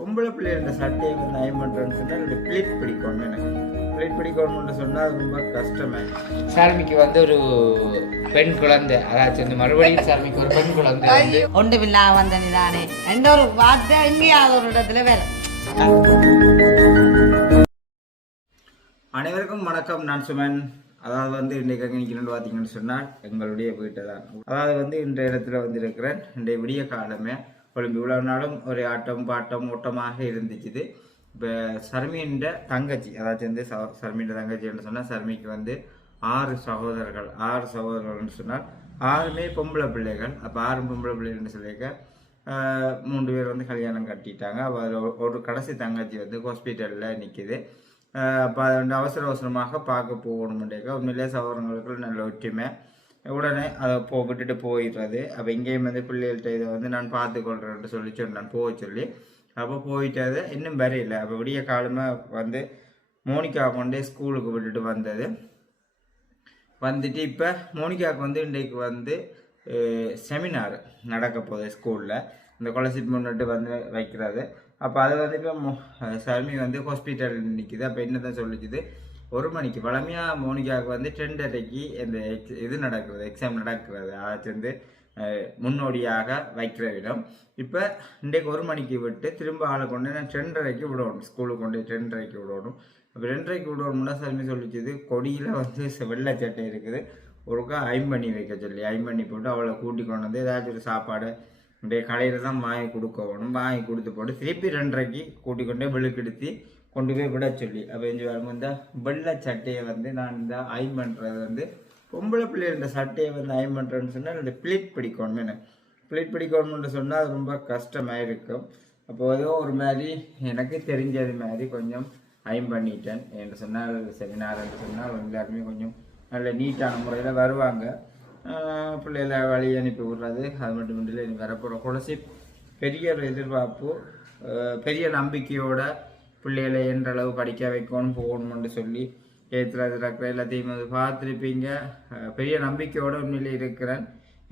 பொம்பளை பிள்ளைகள சட்டையை வந்து அயன் பண்ணுறேன்னு சொன்னால் என்னுடைய பிளேட் பிடிக்கணும். எனக்கு பிளேட் பிடிக்கணும்னு சொன்னால் அது ரொம்ப கஷ்டமே. சார்மிக்கு வந்து ஒரு பெண் குழந்தை, அதாச்சும் வந்து மறுபடியும் சார்மிக்கு ஒரு பெண் குழந்தை வந்து ஒன்றுமில்லா வந்த நீதானே எந்த ஒரு வார்த்தை எங்கேயாவது ஒரு இடத்துல வேற. அனைவருக்கும் வணக்கம். நான் சுமன். அதாவது வந்து இன்றைக்கு எங்கே நிற்கிறேன்னு பார்த்தீங்கன்னு சொன்னால் எங்களுடைய வீட்டை தான். அதாவது வந்து இந்த இடத்துல வந்து இருக்கிறேன். இன்றைய விடிய காலமே ஒலிம்பி இவ்வளவு நாளும் ஒரு ஆட்டம் பாட்டம் ஓட்டமாக இருந்துச்சு. இப்போ சர்மியின் தங்கச்சி, அதாச்சும் வந்து சர்மியின் தங்கச்சின்னு சொன்னால் சர்மிக்கு வந்து 6 சகோதரர்கள்னு சொன்னால் 6மே பொம்பளை பிள்ளைகள். அப்போ 6 பொம்பளை பிள்ளைகள்னு சொல்லியிருக்க 3 பேர் வந்து கல்யாணம் கட்டிட்டாங்க. அப்போ ஒரு கடைசி தங்கச்சி வந்து ஹாஸ்பிட்டலில் நிற்கிது. அப்போ அதை வந்து அவசரமாக பார்க்க போகணும்ன்றேக்கா உண்மையிலே சகோதரங்களுக்கு நல்ல ஒற்றுமை. உடனே அதை விட்டுட்டு போயிடுறது. அப்போ இங்கேயும் வந்து பிள்ளைகள்கிட்ட இதை வந்து நான் பார்த்துக்கொள்றேன்னு சொல்லி சொன்னேன், போக சொல்லி. அப்போ போயிட்டு அது இன்னும் வரையில்லை. அப்போ விடிய காலமாக வந்து மோனிகா கொண்டே ஸ்கூலுக்கு விட்டுட்டு வந்தது. வந்துட்டு இப்போ மோனிகாவுக்கு வந்து இன்றைக்கு வந்து செமினார் நடக்க போகுது ஸ்கூலில். இந்த கொலசிட் முன்னிட்டு வந்து வைக்கிறது. அப்போ அதை வந்து இப்போ சர்மி வந்து ஹாஸ்பிட்டல் நிற்கிது. அப்போ என்ன தான் சொல்லிச்சுது, 1 மணிக்கு பழமையாக மோனிகாவுக்கு வந்து 2:30க்கு இந்த இது நடக்கிறது, எக்ஸாம் நடக்கிறது. அது வந்து முன்னோடியாக வைக்கிற இடம். இப்போ இன்றைக்கு 1 மணிக்கு விட்டு திரும்ப ஆளை கொண்டு நான் 2:30க்கு விடணும், ஸ்கூலுக்கு கொண்டு 2:30க்கு விடணும். அப்போ 2:30க்கு விடணும்னா சர்மி சொல்லிச்சுது, கொடியில் வந்து வெள்ளை சட்டை இருக்குது, ஒருக்கா அயன் பண்ணி வைக்க சொல்லி அயன் பண்ணி போட்டு அவளை கூட்டி கொண்டு வந்து ஏதாச்சும் ஒரு சாப்பாடு இன்றைய கடையில் தான் வாங்கி கொடுக்கணும். வாங்கி கொடுத்து போட்டு திருப்பி 2:30க்கு கூட்டி கொண்டே வெளுக்கெடுத்து கொண்டு போய் விட சொல்லி. அப்போ எஞ்சி வரும்போது இந்த வெள்ளை சட்டையை வந்து நான் இந்த அயன் பண்ணுறது வந்து பொம்பளை பிள்ளைகள் இந்த சட்டையை வந்து அயன் பண்ணுறேன்னு சொன்னால் என்னுடைய பிளேட் பிடிக்கணும். எனக்கு பிளேட் பிடிக்கணும்னு சொன்னால் அது ரொம்ப கஷ்டமாக இருக்கும். அப்போ ஏதோ ஒரு மாதிரி எனக்கு தெரிஞ்சது மாதிரி கொஞ்சம் அயன் பண்ணிட்டேன் என்று சொன்னால் செமினார் என்று சொன்னால் எல்லாருமே கொஞ்சம் நல்ல நீட்டான முறையில் வருவாங்க. பிள்ளைகளை வழி அனுப்பி விடுறது. அது மட்டும் இல்லை, இனி வரப்போகிற கொலசி பெரிய ஒரு எதிர்பார்ப்பு, பெரிய நம்பிக்கையோட பிள்ளைகளை என்றளவு படிக்க வைக்கணும் போகணும்னு சொல்லி இருக்கிற எல்லாத்தையும் வந்து பார்த்துருப்பீங்க. பெரிய நம்பிக்கையோடு உண்மையிலே இருக்கிறேன்.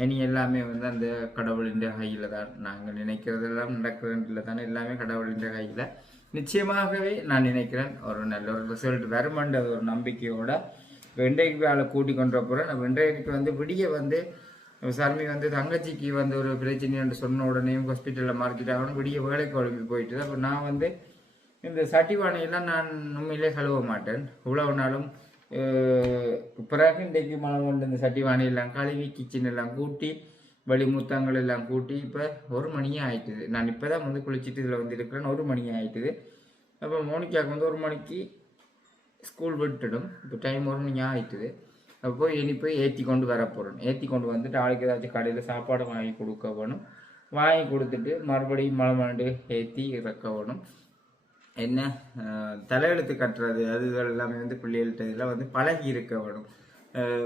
இனி எல்லாமே வந்து அந்த கடவுளின் கையில் தான். நாங்கள் நினைக்கிறதெல்லாம் நடக்கிறதுல தானே, எல்லாமே கடவுளின் கையில். நிச்சயமாகவே நான் நினைக்கிறேன் ஒரு நல்ல ஒரு ரிசல்ட் வருமென்ற ஒரு நம்பிக்கையோட வெண்டைக்கு வேலை கூட்டி கொண்டு போகிறேன். வெண்டைக்கு வந்து விடிய வந்து சர்மி வந்து தங்கச்சிக்கு வந்து ஒரு பிரச்சனை சொன்ன உடனே ஹாஸ்பிட்டலில் மார்க்கெட் ஆகணும், விடிய வேலைக்கு குழம்பி போயிட்டு. அப்போ நான் வந்து இந்த சட்டிவானையெல்லாம் நான் உண்மையிலே கழுவ மாட்டேன். இவ்வளவு நாளும் பிறகு இன்றைக்கு மனம் கொண்டு இந்த சட்டிவானையெல்லாம் கழுவி கிச்சன் எல்லாம் கூட்டி வழிமுத்தங்கள் எல்லாம் கூட்டி இப்போ 1 மணியே ஆயிட்டுது. நான் இப்போ தான் வந்து குளிச்சுட்டு இதில் வந்து இருக்கிறேன். 1 மணியே ஆயிட்டுது. அப்போ மோனிகாவுக்கு வந்து 1 மணிக்கு ஸ்கூல் விட்டுடும். இப்போ டைம் 1 மணி ஆயிட்டுது. அப்போ இனி போய் ஏற்றி கொண்டு வர போகிறேன். ஏற்றி கொண்டு வந்துட்டு ஆளுக்கு ஏதாச்சும் கடையில் சாப்பாடு வாங்கி கொடுக்க வேணும். வாங்கி கொடுத்துட்டு மறுபடியும் மலமாண்டு ஏற்றி இறக்க வேணும். என்ன தலையெழுத்து கட்டுறது அதுகள் எல்லாமே வந்து பிள்ளைகள்கிட்ட இதெல்லாம் வந்து பழகி இருக்க வேணும்.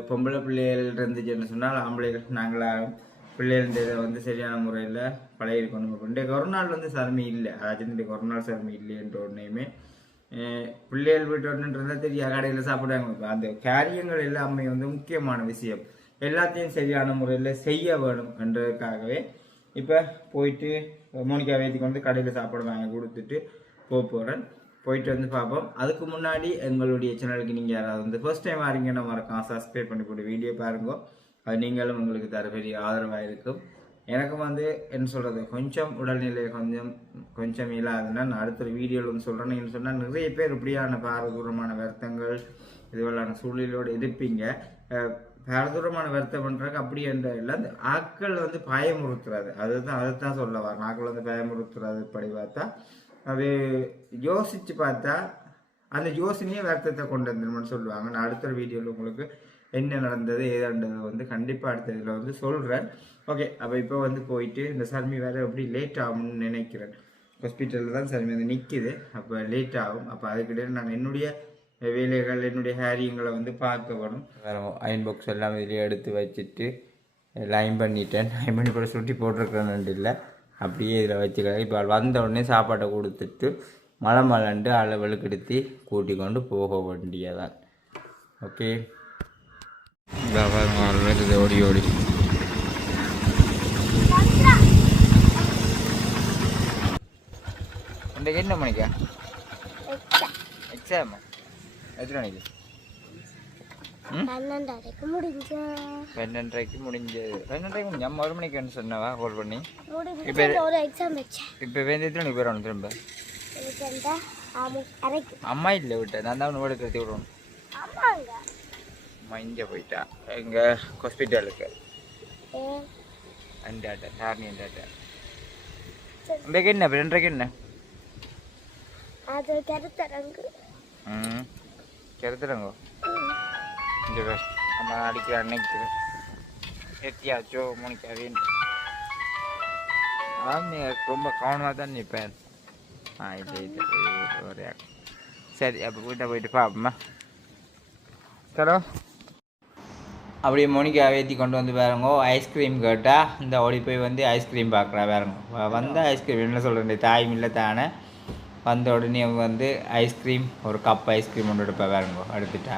பொம்பளை பிள்ளைகள் இருந்துச்சுன்னு சொன்னால் ஆம்பளைகள் நாங்களாகும் பிள்ளைகள் இதை வந்து சரியான முறையில் பழகிருக்கணும். இன்றைக்கு ஒரு நாள் வந்து சர்மி இல்லை, அதாச்சும் இன்றைக்கு ஒரு நாள் சர்மி இல்லைன்ற உடனேயுமே பிள்ளைகள் வீட்டு ஒன்றுன்றதா தெரியா கடையில் சாப்பிடுவாங்க. அந்த காரியங்கள் எல்லாமே வந்து முக்கியமான விஷயம். எல்லாத்தையும் சரியான முறையில் செய்ய வேணும் என்றதுக்காகவே இப்போ போயிட்டு மோனிகா வேதி கொண்டு கடையில் சாப்பாடு வாங்கி கொடுத்துட்டு போகிறேன். போயிட்டு வந்து பார்ப்போம். அதுக்கு முன்னாடி எங்களுடைய சேனலுக்கு நீங்கள் யாராவது வந்து ஃபர்ஸ்ட் டைம் வரீங்கன்னா மறக்காம சப்ஸ்கிரைப் பண்ணி போட்டு வீடியோ பாருங்க. அது நீங்களும் உங்களுக்கு தர பெரிய ஆதரவாக இருக்கும். எனக்கும் வந்து என்ன சொல்கிறது, கொஞ்சம் உடல்நிலை கொஞ்சம் இல்லாதுன்னா நான் அடுத்த ஒரு வீடியோவில் வந்து சொல்கிறேன்னு என்ன சொன்னால் நிறைய பேர் இப்படியான பாரதூரமான வருத்தங்கள் இதுவெல்லான சூழ்நிலையோடு இருப்பீங்க. பாரதூரமான வருத்தம் பண்ணுறதுக்கு அப்படி என்ற இல்லை, அந்த ஆட்கள் வந்து பயமுறுத்துறாது. அதைத்தான் சொல்ல வரேன். ஆட்கள் வந்து பயமுறுத்துறாது படி பார்த்தா அது யோசித்து பார்த்தா அந்த யோசனையே வருத்தத்தை கொண்டு வந்துடுமென்னு சொல்லுவாங்க. நான் அடுத்த ஒரு வீடியோவில் உங்களுக்கு என்ன நடந்தது ஏதாண்டது வந்து கண்டிப்பாக அடுத்த இதில் வந்து சொல்கிறேன். ஓகே, அப்போ இப்போ வந்து போயிட்டு இந்த சர்மி வேறு எப்படி லேட் ஆகும்னு நினைக்கிறேன். ஹாஸ்பிட்டலில் தான் சர்மி வந்து நிற்கிது. அப்போ லேட் ஆகும். அப்போ அதுக்கிடையே நான் என்னுடைய வேலைகள் என்னுடைய ஹேரிங்களை வந்து பார்க்க வேணும். அயன் பாக்ஸ் எல்லாம் இதில் எடுத்து வச்சுட்டு லைன் பண்ணிட்டேன். லைன் பண்ணி கூட சுட்டி போட்டிருக்கிறேன்னு இல்லை, அப்படியே இதில் வச்சுக்கிறேன். இப்போ வந்த உடனே சாப்பாட்டை கொடுத்துட்டு மலண்டு அளவெழுக்கெடுத்து கூட்டி கொண்டு போக வேண்டியதான். ஓகே, ஓடி ஓடி இன்றைக்கு என்ன மணிக்கா எக்ஸாம் எத்தனை மணிக்கு 12:30க்கு முடிஞ்சு 12:30க்கு முடிஞ்சது 12:30க்கு முடிஞ்சு அம்மா 1 மணிக்கு வந்து சொன்னவா கால் பண்ணி இப்போ ஒரு எக்ஸாம் வச்சேன் இப்போ வேந்து எத்தனை மணிக்கு போயிடணும் திரும்ப எனக்கு அந்த அரைக்கு அம்மா இல்லை விட்டேன் நான் தான் ஒன்று வீடு கருத்தி விடணும் அம்மாங்க அம்மா இங்கே போயிட்டா எங்கள் ஹாஸ்பிட்டலுக்கு ஏ அண்டாட்ட சாரணி அண்டாட்ட இன்றைக்கு என்ன 2:30க்கு என்ன அது கருத்தரங்கு கருத்துறங்கோ இங்கே அம்மா அடிக்கிற அன்னைக்கு எத்தியாச்சோ மணிக்காவின்னு நீ ரொம்ப கவனமாக தான் நிற்பேன் இது ஒரே சரி அப்போ வீட்டை போயிட்டு பார்ப்போம்மா சரோ அப்படியே மோனிகா ஏற்றி கொண்டு வந்து பாருங்க ஐஸ்கிரீம் கேட்டால் இந்த ஓடி போய் வந்து ஐஸ்கிரீம் பார்க்குறா பாருங்க வந்து ஐஸ்கிரீம் என்ன சொல்கிறேன் தாயும் இல்லை தானே வந்த உடனே வந்து ஐஸ்கிரீம் ஒரு கப் ஐஸ்கிரீம் ஒன்று எடுப்பேன் பாருங்க எடுத்துட்டா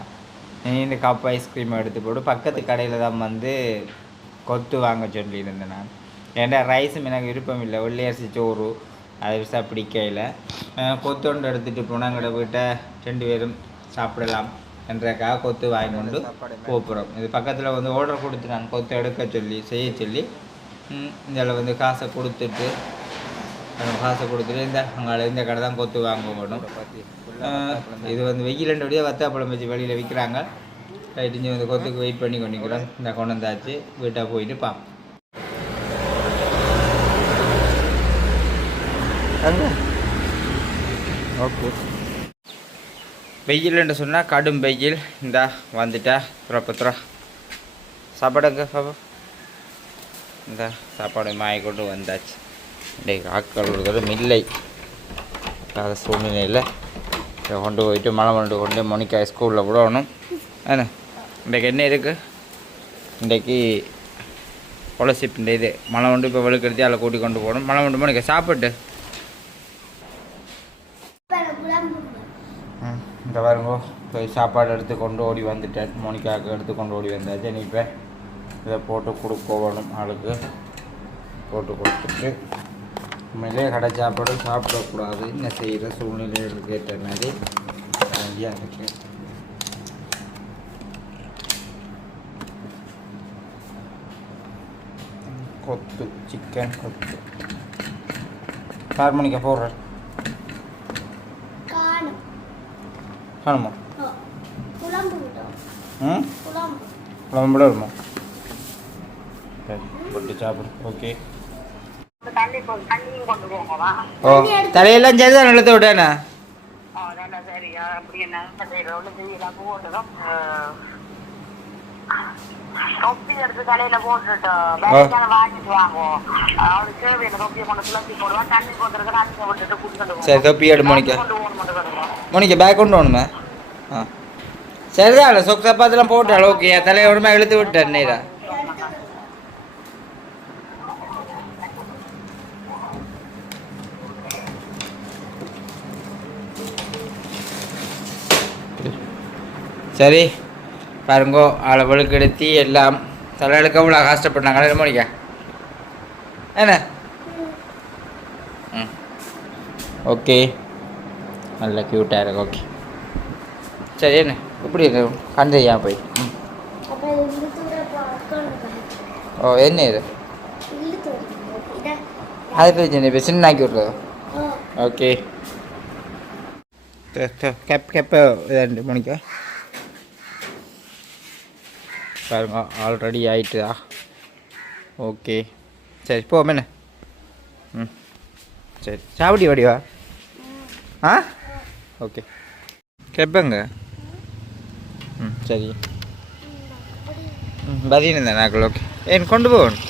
நீ இந்த கப் ஐஸ்கிரீம் எடுத்து போட்டு பக்கத்து கடையில் தான் வந்து கொத்து வாங்க சொல்லியிருந்தேன் நான் ஏன்னா ரைஸும் எனக்கு விருப்பம் இல்லை வெள்ளையரிசி சோறு அது விசா பிடிக்கையில் கொத்தொண்டு எடுத்துகிட்டு போனால் எங்கள்ட வீட்டை 2 பேரும் சாப்பிடலாம் என்றக்காக கொத்து வாங்கி கொண்டு போகிறோம் இது பக்கத்தில் வந்து ஆர்டர் கொடுத்து நான் கொத்து எடுக்க சொல்லி செய்ய சொல்லி இதில் வந்து காசை கொடுத்துட்டு இந்த கடை தான் கொத்து வாங்க வேணும் இது வந்து வெயிலண்டோடைய வத்தாப்பழம் வச்சு வெளியில் விற்கிறாங்க ரைட்டு வந்து கொத்துக்கு வெயிட் பண்ணி கொண்டிருக்கிறோம் இந்த கொண்டு வந்தாச்சு வீட்டாக போயிட்டு பார்ப்போம் ஓகே வெயில்னு சொன்னால் கடும் வெயில் இந்தா வந்துட்டா புறப்பத்துறா சாப்பாடுங்க பாப்பா இந்த சாப்பாடு மாய கொண்டு வந்தாச்சு இன்றைக்கு ஆட்கள் கொடுக்குறது இல்லை அந்த சூழ்நிலையில் இதை கொண்டு போயிட்டு மழை கொண்டு மோனிகா ஸ்கூலில் விடணும் ஏன்னா இன்றைக்கு என்ன இருக்குது இன்றைக்கு கொலசிப் இந்த இது மழை கொண்டு இப்போ வெளுக்கெடுத்து அதில் கூட்டி கொண்டு போகணும் மழை கொண்டு மோனிகா சாப்பிட்டு இந்த பாருங்கோ போய் சாப்பாடு எடுத்து கொண்டு ஓடி வந்துட்டேன் மோனிகாவுக்கு எடுத்து கொண்டு ஓடி வந்தாச்சு நீ இப்போ இதை போட்டு கொடுக்கணும் ஆளுக்கு போட்டு கொடுத்துட்டு உண்மையிலே கடை சாப்பாடு சாப்பிடக்கூடாது என்ன செய்கிற சூழ்நிலைகளுக்கு ஏற்ற மாதிரி ஐடியாக இருக்கு கொத்து சிக்கன் கொத்து 4 மணிக்கு போடுறேன் காணுமா குழம்புல வருமா சரி போட்டு சாப்பிடு ஓகே ஓ தலையெல்லாம் சரி தான் நிலத்தை விட்டேண்ணா சரி தொப்பி எடு மோனிகா மோனிகா பேக் கொண்டு போகணுமே ஆ சரிதான் இல்லை சொக்கு சப்பாத்தெல்லாம் போட்டாள் ஓகே தலையை உடம்பா இழுத்து விட்டேன் நேரா சரி பாருங்கோ அளவுக்கு எடுத்து எல்லாம் தலையெழுக்க அவ்வளோ கஷ்டப்பட்டாங்க மோனிகா என்ன ம் ஓகே நல்ல க்யூட்டாக இருக்கு ஓகே சரி என்ன எப்படி இருக்கு கண்டையா போய் ம் ஓ என்ன இது அது பிரச்சனை இப்போ சின்னாக்கி விட்றது ஓகே கெப்ப இதாண்டு மோனிகா பாருங்க ஆல்ரெடி ஆயிட்டுதா ஓகே சரி போமே ம் சரி சாப்பிடி வடிவா ஆ ஓகே கெப்பங்க ம் சரி ம் பதினு நாக்கள் ஓகே ஏன் கொண்டு போகணும்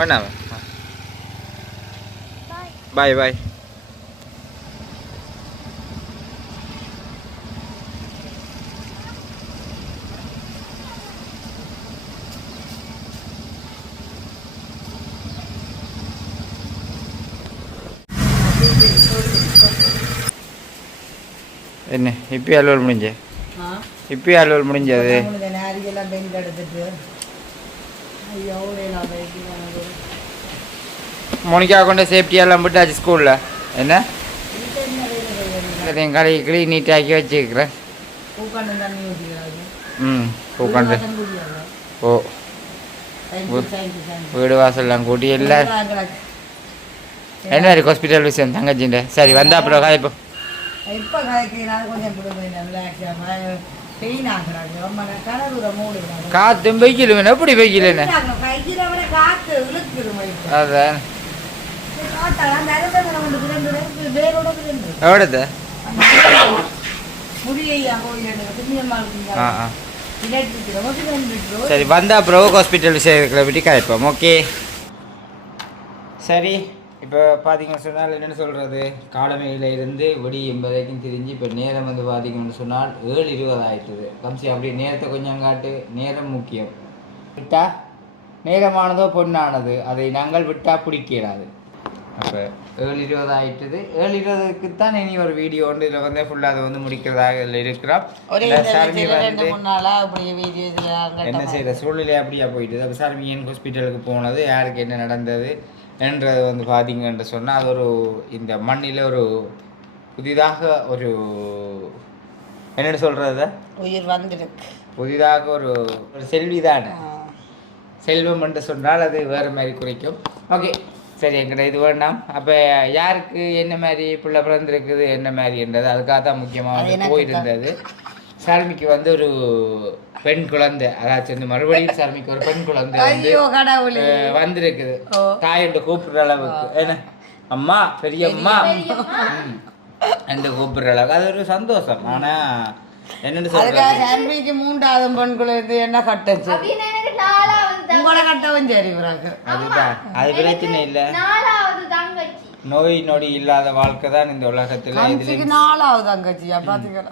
வேணாம் பாய் பாய் என்ன இப்பயே அலுவல் முடிஞ்ச இப்பயே அலுவல் முடிஞ்சது மோனிகா கொண்டு சேஃப்டியெல்லாம் விட்டாச்சு ஸ்கூலில் என்ன எல்லாத்தையும் கழுவி நீட்டாக்கி வச்சுக்கிறேன். பூக்காண்டு தண்ணி ஊற்றிக்கிறாரு. ம் பூக்காண்டு ஓ வீடு வாசல்லாம் கூட்டி எல்லாம் என்ன மாதிரி ஹாஸ்பிட்டல் விஷயம் தங்கச்சிண்ட. சரி வந்தா அப்புறம் இப்போ இப்போ கதைக்கிறாரு கொஞ்சம் ரிலாக்ஸாக பெயின் ஆகுறாங்க. ரொம்ப கனவுற மூடுறாங்க. காற்றும் வெயில் வேணும். எப்படி வெயில் என்ன கையில் விட காற்று இழுக்குது. அதான் எவ்வளோது சரி வந்தா அப்புறம் ஹாஸ்பிட்டல் விஷயங்களை பற்றி கதைப்போம். ஓகே சரி. இப்போ பார்த்தீங்கன்னு சொன்னால் என்னென்னு சொல்கிறது, காலமையில் இருந்து விடியும் வரைக்கும் திரிஞ்சு இப்போ நேரம் வந்து பார்த்தீங்கன்னு சொன்னால் 7:20 ஆயிட்டுது. கம்சி அப்படி நேரத்தை கொஞ்சம் காட்டு. நேரம் முக்கியம். விட்டா நேரமானதோ பொண்ணானது, அதை நாங்கள் விட்டால் பிடிக்கிறாது. அப்போ 7:20 ஆயிட்டுது. 7:20க்கு தான் இனி ஒரு வீடியோ வந்து இதில் வந்து ஃபுல்லாக அதை வந்து முடிக்கிறதாக இதில் இருக்கிறோம். சர்மி வந்து என்ன செய்கிற சூழ்நிலை அப்படியா போயிட்டுது. அப்போ சர்மி ஏன் ஹாஸ்பிட்டலுக்கு போனது, யாருக்கு என்ன நடந்தது என்றது வந்து பார்த்தீங்கன்னு சொன்னால் அது ஒரு இந்த மண்ணில் ஒரு புதிதாக ஒரு என்னென்னு சொல்கிறது உயிர் வந்துருக்கு. புதிதாக ஒரு செல்விதான். செல்வம் என்று சொன்னால் அது வேறு மாதிரி குறிக்கும். ஓகே சரி எங்கிட்ட இது வேண்டாம். அப்போ யாருக்கு என்ன மாதிரி பிள்ளை பிறந்திருக்குது என்ன மாதிரி என்றது அதுக்காக தான் முக்கியமாக வந்து போயிருந்தது. சர்மிக்கு வந்து ஒரு பெண் குழந்தை, அதாச்சும் வந்து மறுபடியும் சர்மிக்கு ஒரு பெண் குழந்தை வந்து வந்திருக்குது. தாய் கூப்பிடுற அளவுக்கு என்ன அம்மா பெரியம்மா என்று கூப்பிடுற அளவுக்கு அது ஒரு சந்தோஷம். ஆனா என்னன்னு சொல்றது, 3வது பெண் குழந்தை என்ன கட்டச்சு கட்டவும் சரி. அதுதான் அது பிரச்சனை இல்லை. நோய் நொடி இல்லாத வாழ்க்கை தான் இந்த உலகத்துல. 4வது தங்கச்சியா பாத்தீங்களா?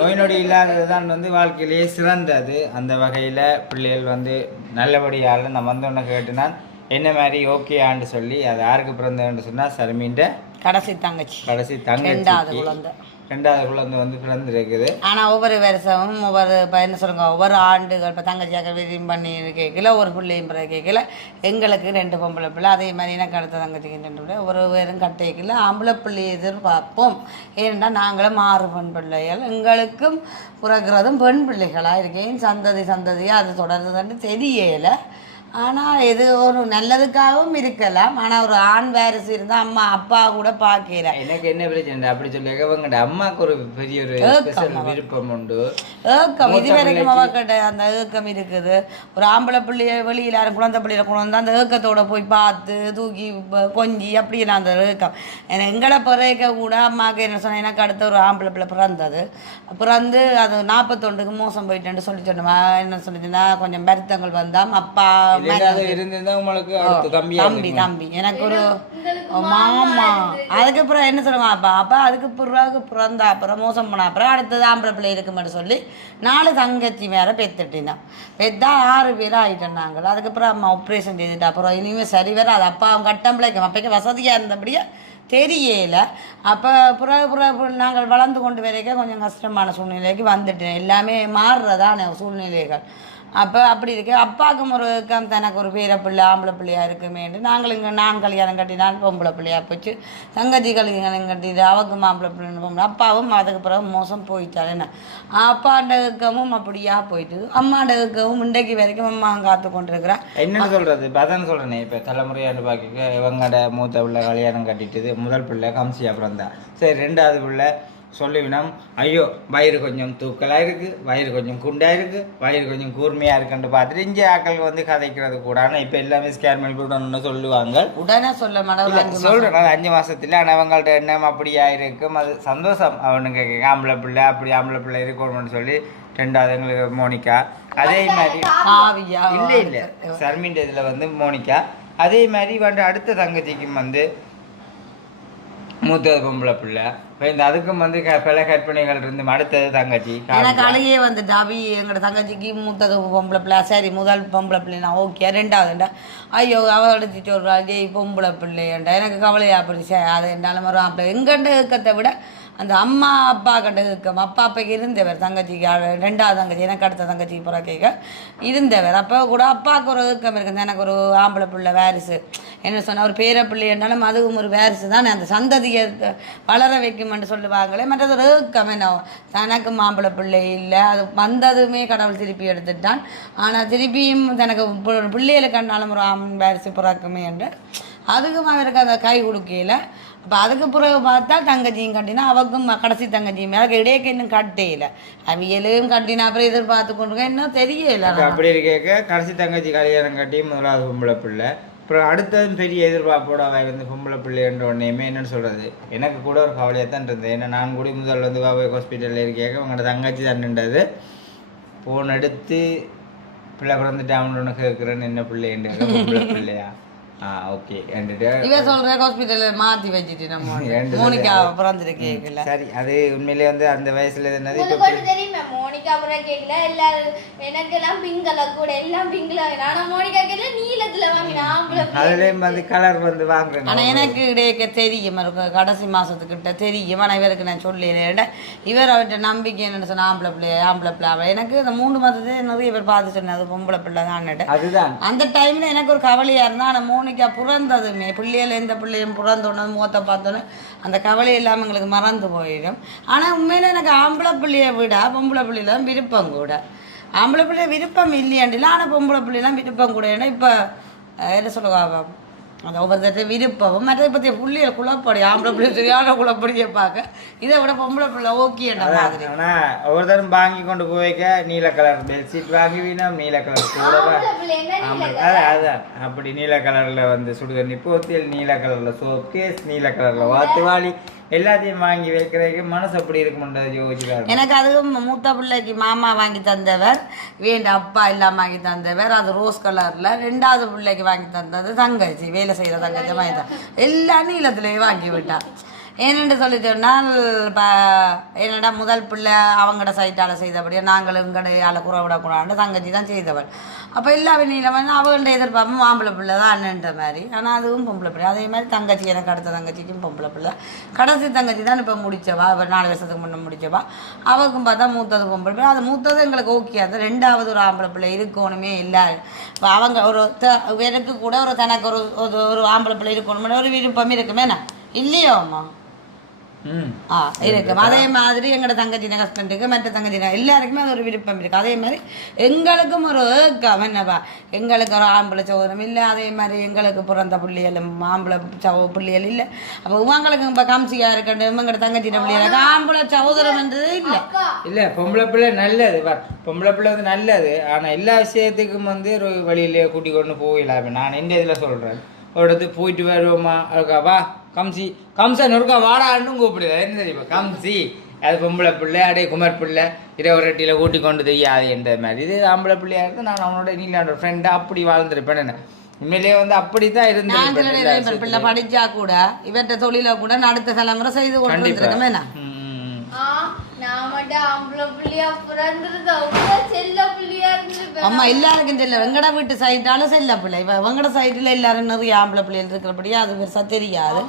நோய் நொடி இல்லாததுதான் வந்து வாழ்க்கையிலேயே சிறந்தது. அந்த வகையில பிள்ளைகள் வந்து நல்லபடியால் நான் வந்து ஒன்று கேட்டுனான் என்ன மாதிரி ஓகேயான்னு சொல்லி அது யாருக்கு பிறந்ததுன்னு சொன்னா சர்மின்ற கடைசி தங்கச்சி 2வது குழந்தை வந்து பிறந்திருக்குது. ஆனா ஒவ்வொரு வருஷமும் ஒவ்வொரு என்ன சொல்லுங்க ஒவ்வொரு ஆண்டுகள் இப்போ தங்கச்சியாக விரியம் பண்ணி கேட்கல, ஒரு பிள்ளையும் பிற கேட்கல. எங்களுக்கு 2 பொம்பளை பிள்ளை, அதே மாதிரி எனக்கு அடுத்த தங்கச்சிக்கு 2 பிள்ளை. ஒரு பேரும் கட்டைக்கல ஆம்பளை பிள்ளை எதிர்பார்ப்போம். ஏனென்றால் நாங்களும் 6 பெண் பிள்ளைகள், எங்களுக்கும் பிறகுறதும் பெண் பிள்ளைகளாக இருக்கேன். சந்ததியாக அது தொடருதுன்னு தெரியலை. ஆனால் இது ஒரு நல்லதுக்காகவும் இருக்கலாம். ஆனால் ஒரு ஆண் வாரிசு இருந்தால் அம்மா அப்பா கூட பார்க்கிறேன். எனக்கு என்ன பிரச்சனை அப்படி சொல்லி இவங்க அம்மாவுக்கு ஒரு பெரிய ஒரு விருப்பம் உண்டு, ஏக்கம். இது வரைக்கும் அவக்கிட்ட அந்த ஏக்கம் இருக்குது. ஒரு ஆம்பளை பிள்ளைய வெளியில் யாரும் குழந்தை பிள்ளையில கொண்டு வந்து அந்த ஏக்கத்தோட போய் பார்த்து தூக்கி கொஞ்சி அப்படின்னு அந்த ஏக்கம். எங்களை பிறக்க கூட அம்மாவுக்கு என்ன சொன்ன, எனக்கு அடுத்த ஒரு ஆம்பளை பிள்ளை பிறந்தது. பிறந்து அது 41க்கு மோசம் போயிட்டேன்னு சொல்லி சொன்னோமா. என்ன சொல்லிச்சுன்னா கொஞ்சம் வருத்தங்கள் வந்தாம். அப்பா தம்பி எனக்கு ஒரு மாமா. அதுக்கப்புறம் என்ன சொல்லுவான் அப்பா அப்பா அதுக்கு பிறகு பிறந்தா அப்புறம் மோசம் போனா அப்புறம் அடுத்தது ஆம்பளை பிள்ளை இருக்குமென்னு சொல்லி 4 தங்கச்சி வேற பெத்துட்டினான். பெத்தா 6 பேர் ஆகிட்டோம் நாங்கள். அதுக்கப்புறம் அம்மா ஆப்ரேஷன் செய்துட்டா. அப்புறம் இனிமேல் சரி வேற அது அப்பா அவங்க கட்டம் பிள்ளைக்கும் அப்பைக்கு வசதியாக இருந்தபடியே தெரியல. அப்போ புற நாங்கள் வளர்ந்து கொண்டு வரைக்க கொஞ்சம் கஷ்டமான சூழ்நிலைக்கு வந்துட்டேன். எல்லாமே மாறுறதான சூழ்நிலைகள். அப்போ அப்படி இருக்கு. அப்பாவுக்கும் ஒரு தனக்கு ஒரு பேர பிள்ளை ஆம்பளை பிள்ளையா இருக்குமேன்ட்டு நான் கல்யாணம் கட்டினான் பொம்பளை பிள்ளையா போச்சு. தங்கச்சி கல்யாணம் கட்டிட்டு அவக்கும் ஆம்பளை பிள்ளை. அப்பாவும் அதுக்கு பிறகு மோசம் போயிட்டாள். என்ன அப்பாண்ட இயக்கமும் அப்படியா போயிட்டு அம்மாண்ட இயக்கமும் இன்றைக்கு வரைக்கும் அம்மா காத்து கொண்டு இருக்கிறான். என்ன சொல்றது அதான் சொல்றேனே. இப்போ தலைமுறையாண்டு பார்க்க இவங்கட மூத்த பிள்ளை கல்யாணம் கட்டிட்டு முதல் பிள்ளை கம்சி அப்புறம் தான் சரி. 2வது பிள்ளை சொல்லிவினோம் ஐயோ வயிறு கொஞ்சம் தூக்கலாக இருக்குது, வயிறு கொஞ்சம் குண்டாக இருக்குது, வயிறு கொஞ்சம் கூர்மையாக இருக்குன்னு பார்த்துட்டு இங்கே ஆக்கள் வந்து கதைக்கிறது கூட. ஆனால் இப்போ எல்லாமே ஸ்கேன் பண்ணி விடணும்னு சொல்லுவாங்க. உடனே சொல்ல மாட்டேன் சொல்கிறேன் அது 5 மாதத்துல. ஆனால் அவங்கள்ட்ட எண்ணம் அப்படியா இருக்கும். அது சந்தோஷம். அவனுங்க ஆம்பளை பிள்ளை அப்படி ஆம்பளை பிள்ளை இருக்கணும்னு சொல்லி 2வது எங்களுக்கு மோனிகா. அதே மாதிரி இல்லை சர்மின் இதில் வந்து மோனிகா. அதே மாதிரி வந்து அடுத்த தங்கச்சிக்கும் வந்து மூத்தது பொம்பளை பிள்ளை. இந்த அதுக்கும் வந்து பல கற்பனைகள் இருந்து அடுத்தது தங்கச்சி. எனக்கு அழகே வந்துட்டு அவி எங்களோட தங்கச்சிக்கு மூத்தது பொம்பளை பிள்ளை. சரி முதல் பொம்பளை பிள்ளைனா ஓகே. 2வதுண்டா ஐயோ அவள் எடுத்துட்டு ஒரு பொம்பளை பிள்ளைண்டா எனக்கு கவலையா போச்சு. அது என்னாலும் ஒரு ஆம்பளை எங்கண்ட இயக்கத்தை விட அந்த அம்மா அப்பா கிட்ட இருக்கும் அப்பா அப்பாக்கு இருந்தவர் தங்கச்சிக்கு 2வது தங்கச்சி எனக்கு அடுத்த தங்கச்சிக்கு பிறக்க இருந்தவர் அப்போ கூட அப்பாவுக்கு ஒரு ஏக்கம் இருக்குது எனக்கு ஒரு ஆம்பளை பிள்ளை வாரிசு என்ன சொன்னால் ஒரு பேர பிள்ளை என்றாலும் அதுவும் ஒரு வாரிசு தான் அந்த சந்ததியை வளர வைக்குமென்று சொல்லுவாங்களே மற்றது ஒரு ஏக்கம் என்ன தனக்கு மாம்பழை பிள்ளை இல்லை அது வந்ததுமே கடவுள் திருப்பி எடுத்துட்டான் ஆனால் திருப்பியும் தனக்கு பிள்ளைகளை கண்டாலும் ஒரு வாரிசு பிறக்குமே என்று அதுக்கும் அவருக்கு அந்த கை கொடுக்கல அப்போ அதுக்கு பிறகு பார்த்தா தங்கச்சியும் கட்டினா அவக்கும் கடைசி தங்கச்சியும் மேலே இடையக்கு இன்னும் கட்டையில அவியலையும் கட்டினா அப்புறம் எதிர்பார்த்து கொண்டு இன்னும் தெரியல அப்படி இருக்க கடைசி தங்கச்சி கல்யாணம் கட்டி முதலாவது பொம்பளை பிள்ளை அப்புறம் அடுத்தது பெரிய எதிர்பார்ப்போட அவள் இருந்து பொம்பளை பிள்ளைன்ற உடனேயுமே என்னன்னு சொல்கிறது எனக்கு கூட ஒரு கவலையாக தான் இருந்தது ஏன்னா நான் கூட முதல்ல வந்து பாபாய் ஹாஸ்பிட்டலில் இருக்கேன் உங்களோட தங்கச்சி தான்ன்றது ஃபோன் எடுத்து பிள்ளை பிறந்துட்டான்னு கேட்குறேன்னு என்ன பிள்ளைன்ற பொம்பளை பிள்ளையா ஓகே இவன் சொல்ற ஹாஸ்பிட்டல்ல மாத்தி வச்சிட்டு நம்ம மோனிகா பிறந்துட்டு கேக்கல சரி அது உண்மையிலே வந்து அந்த வயசுல என்னது உங்களுக்கு தெரியுமா மோனிகா அப்புறம் கேக்கல எல்லாரும் எனக்கு எல்லாம் பிங்க் கலர் கூட எல்லாம் பிங்க்ல ஆனா மோனிகா கேக்கல நீலத்துல வாங்கினா அதுலயும் வந்து கலர் வந்து வாங்குறேன் ஆனா எனக்கு இடையே தெரியும் கடைசி மாசத்துக்கிட்ட தெரியும் ஆனா இவருக்கு நான் சொல்லல இவர் அவர்கிட்ட நம்பிக்கை என்னன்னு சொன்ன ஆம்பளை பிள்ளை எனக்கு இந்த 3 மாதத்தை நிறைய பேர் பார்த்து சொன்னது பொம்பளை பிள்ளை தான் அதுதான் அந்த டைம்ல எனக்கு ஒரு கவலையா இருந்தா ஆனா மோனிகா பிறந்ததுமே பிள்ளைகள் எந்த பிள்ளையும் பிறந்தோன்னு முகத்தை பார்த்தோன்னு அந்த கவலை இல்லாமல் எங்களுக்கு மறந்து போயிடும் ஆனால் உண்மையில எனக்கு ஆம்பளை பிள்ளையை விட பொம்பளை பிள்ளையில தான் விருப்பம் கூட ஆம்பளை பிள்ளைய விருப்பம் இல்லையாண்டில ஆனால் பொம்பளை பிள்ளைலாம் விருப்பம் கூட ஏன்னா இப்போ என்ன சொல்லுவா அந்த ஒவ்வொருத்தட்ட விருப்பம் மற்ற பற்றிய புள்ளியை குழப்படி ஆம்பளை பிள்ளை சரியான குழப்படியை பார்க்க இதை விட பொம்பளை பிள்ளை ஓகேன்ற மாதிரி ஆனால் ஒவ்வொருத்தரும் வாங்கி கொண்டு போய்க்க நீல கலர் பெட்ஷீட் வாங்குவீனா நீல கலர் கூட அதான் அப்படி நீல கலரில் வந்து சுடுதண்ணி போத்தியல் நீல கலரில் சோப் கேஸ் நீல கலரில் வாத்துவாளி எல்லாத்தையும் வாங்கி வைக்கிறதுக்கு மனசு அப்படி இருக்கும்ன்றது யோசிக்கிறாரு எனக்கு அதுவும் மூத்த பிள்ளைக்கு மாமா வாங்கி தந்தவர் வேண்ட அப்பா எல்லாம் வாங்கி தந்தவர் அது ரோஸ் கலரில் 2வது பிள்ளைக்கு வாங்கி தந்தது தங்கச்சி வேலை செய்கிற தங்கச்சி வாங்கி தந்தேன் எல்லாம் நீளத்துலேயே வாங்கி விட்டான் ஏன்னு சொல்லி சொன்னால் என்னடா முதல் பிள்ளை அவங்களோட சைட்டால் செய்தபடியே நாங்களும் எங்கடையால் குறை விடக்கூடாது தங்கச்சி தான் செய்தவள் அப்போ எல்லா நீளம் வந்து அவங்கள்ட்ட எதிர்பார்ப்போம் ஆம்பளை பிள்ளை தான் அண்ணன்ற மாதிரி ஆனால் அதுவும் பொம்பளை பிள்ளை அதே மாதிரி தங்கச்சி எனக்கு அடுத்த தங்கச்சிக்கும் பொம்பளை பிள்ளை கடைசி தங்கச்சி தான் இப்போ முடித்தவா அவர் 4 வருஷத்துக்கு முன்னே முடித்தவா அவருக்கும் பார்த்தா மூத்தது பொம்பளை பிள்ளை அது மூத்தது எங்களுக்கு ஓகே அது 2வது ஒரு ஆம்பளை பிள்ளை இருக்கணுமே இல்லை இப்போ அவங்க ஒரு எனக்கு கூட ஒரு தனக்கு ஒரு ஆம்பளை பிள்ளை இருக்கணுமே ஒரு விருப்பம் இருக்குமேண்ணா இல்லையோ அம்மா இருக்கும் அதே மாதிரி எங்களோட தங்கச்சின ஹஸ்பண்டுக்கு மற்ற தங்கச்சின எல்லாருக்குமே அது ஒரு விருப்பம் இருக்கு அதே மாதிரி எங்களுக்கும் ஒரு ஏக்கம் என்னப்பா எங்களுக்கு ஒரு ஆம்பளை சகோதரம் இல்லை அதே மாதிரி எங்களுக்கு பிறந்த பிள்ளைகள் ஆம்பளை பிள்ளைகள் இல்லை அப்போ உங்களுக்கு இப்போ காம்சியா இருக்கட்டும் எங்களோட தங்கச்சின பிள்ளைகளுக்கு ஆம்பளை சகோதரம்ன்றது இல்லை பொம்பளை பிள்ளை நல்லது பொம்பளை பிள்ளை வந்து நல்லது ஆனால் எல்லா விஷயத்துக்கும் வந்து ஒரு வழியிலே கூட்டி கொண்டு போயிடலாம் நான் எந்த இதில் சொல்கிறேன் ஒரு இடத்துக்கு போயிட்டு வருவோமா வா கம்சன் ஒருக்கா வாடான்னு கூப்பிடுது என்ன தெரியுமா கம்சி அது பொம்பளை பிள்ளை அப்படியே குமர் பிள்ளை 2 ரெட்டியில் கூட்டி கொண்டு தெரியாது என்ற மாதிரி இது ஆம்பளை பிள்ளையா இருந்து நான் அவனோட நீலாண்ட ஃப்ரெண்டாக அப்படி வாழ்ந்துருப்பேன் என்ன உண்மையிலேயே வந்து அப்படித்தான் இருந்தேன் பிள்ளை படிச்சா கூட இவற்ற தொழில கூட அடுத்த தலைமுறை செய்து கொண்டு இருக்கமே அம்மா எல்லாருக்கும் செல்ல வெங்கட வீட்டு சைட்டாலும் செல்ல பிள்ளை இப்ப வெங்கட சைட்டுல எல்லாரும் நிறைய ஆம்பளை பிள்ளைகள் இருக்கிறபடியா அது பெருசா தெரியாது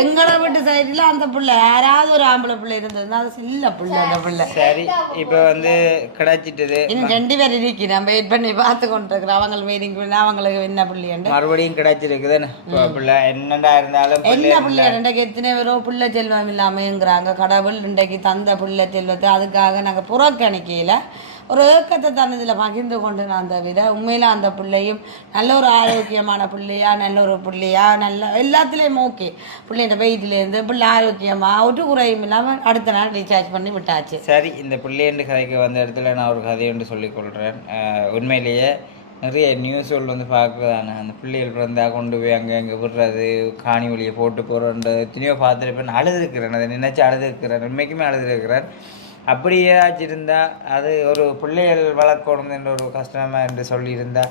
எங்கட வீட்டு சைட்டுல அந்த பிள்ளை யாராவது ஒரு ஆம்பளை பிள்ளை இருந்ததுன்னா அது செல்ல பிள்ளை அந்த பிள்ளை சரி இப்ப வந்து கிடைச்சிட்டது இன்னும் 2 பேர் இருக்கு நம்ம வெயிட் பண்ணி பார்த்து கொண்டு இருக்கிறோம் அவங்க மீட்டிங் பண்ணி அவங்களுக்கு என்ன பிள்ளைண்டு மறுபடியும் கிடைச்சிருக்குதுன்னு பிள்ளை என்னடா இருந்தாலும் என்ன பிள்ளை இன்றைக்கு எத்தனை பேரோ பிள்ளை செல்வம் இல்லாமங்கிறாங்க கடவுள் இன்றைக்கு தந்த பிள்ளை செல்வத்தை அதுக்காக நாங்கள் புறக்கணிக்கையில் ஒரு ஏக்கத்தை தான் இதில் பகிர்ந்து கொண்டு நான் தவிர உண்மையில் அந்த பிள்ளையும் நல்ல ஒரு ஆரோக்கியமான பிள்ளையா நல்ல ஒரு பிள்ளையா நல்ல எல்லாத்துலேயும் ஓகே பிள்ளைன்ற வெயிட்லேருந்து பிள்ளை ஆரோக்கியமாக ஒரு குறையும் இல்லாமல் அடுத்த நாள் ரீசார்ஜ் பண்ணி விட்டாச்சு சரி இந்த பிள்ளைன்ற கதைக்கு வந்த இடத்துல நான் ஒரு கதையொன்று சொல்லிக்கொள்கிறேன் உண்மையிலேயே நிறைய நியூஸ்கள் வந்து பார்க்குறதானே அந்த பிள்ளைகள் பிறந்தால் கொண்டு போய் அங்கே விடுறது காணி வழியை போட்டு போகிறன்றது எத்தனையோ பார்த்துருப்பேன் அழுதுருக்கிறேன் அதை நினச்சி அழுதுருக்கிறேன் உண்மைக்குமே அழுதுருக்கிறேன் அப்படி ஏதாச்சும் இருந்தால் அது ஒரு பிள்ளைகள் வளர்க்கணும் என்ற ஒரு கஷ்டமாக என்று சொல்லியிருந்தால்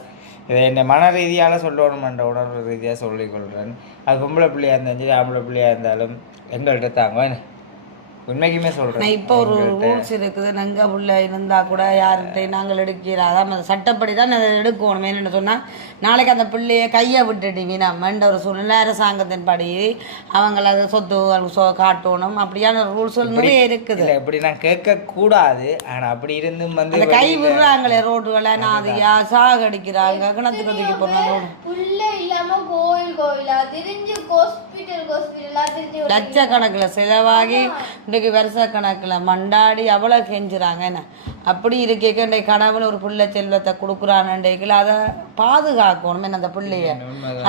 இதை என்னை மன ரீதியால் சொல்லணும் என்ற உணர்வு ரீதியாக சொல்லிக்கொள்கிறேன் அது பொம்பளை பிள்ளையாக இருந்தாலும் சரி ஆம்பளை பிள்ளையாக இருந்தாலும் எங்கள்கிட்ட தாங்க உண்மைக்குமே சொல்றேன். இப்போ ஒரு ரூல்ஸ் இருக்குது, நங்க புள்ள இருந்தா கூட யார்கிட்டையும் நாங்கள் எடுக்கிறோம். அதான் சட்டப்படி தான் அதை எடுக்கணும். என்னென்னு சொன்னால் நாளைக்கு அந்த பிள்ளைய கையை விட்டுட்டு வீணாமன்ற ஒரு சூழ்நிலை அரசாங்கத்தின் படி அவங்கள அதை சொத்து காட்டணும். அப்படியான ரூல்ஸ் நிறைய இருக்குது. இப்படி நான் கேட்க கூடாது. ஆனா அப்படி இருந்தும் வந்து அந்த கை விடுறாங்களே ரோடுகளை நாதியா சாகடிக்கிறாங்க, கிணத்துக்கு தூக்கி போடுறாங்க. புள்ள இல்லாம கோயிலா திரிஞ்சு ஹாஸ்பிட்டலா திரிஞ்சு லட்சக்கணக்கில் செலவாகி இன்றைக்கு வருஷ கணக்கில் மண்டாடி அவ்வளோ கெஞ்சுறாங்க. என்ன அப்படி இருக்கேக்க இன்றைய கடவுள் ஒரு பிள்ளை செல்வத்தை கொடுக்குறான்ன்றைக்கில் அதை பாதுகாக்கணும். என்ன அந்த பிள்ளைய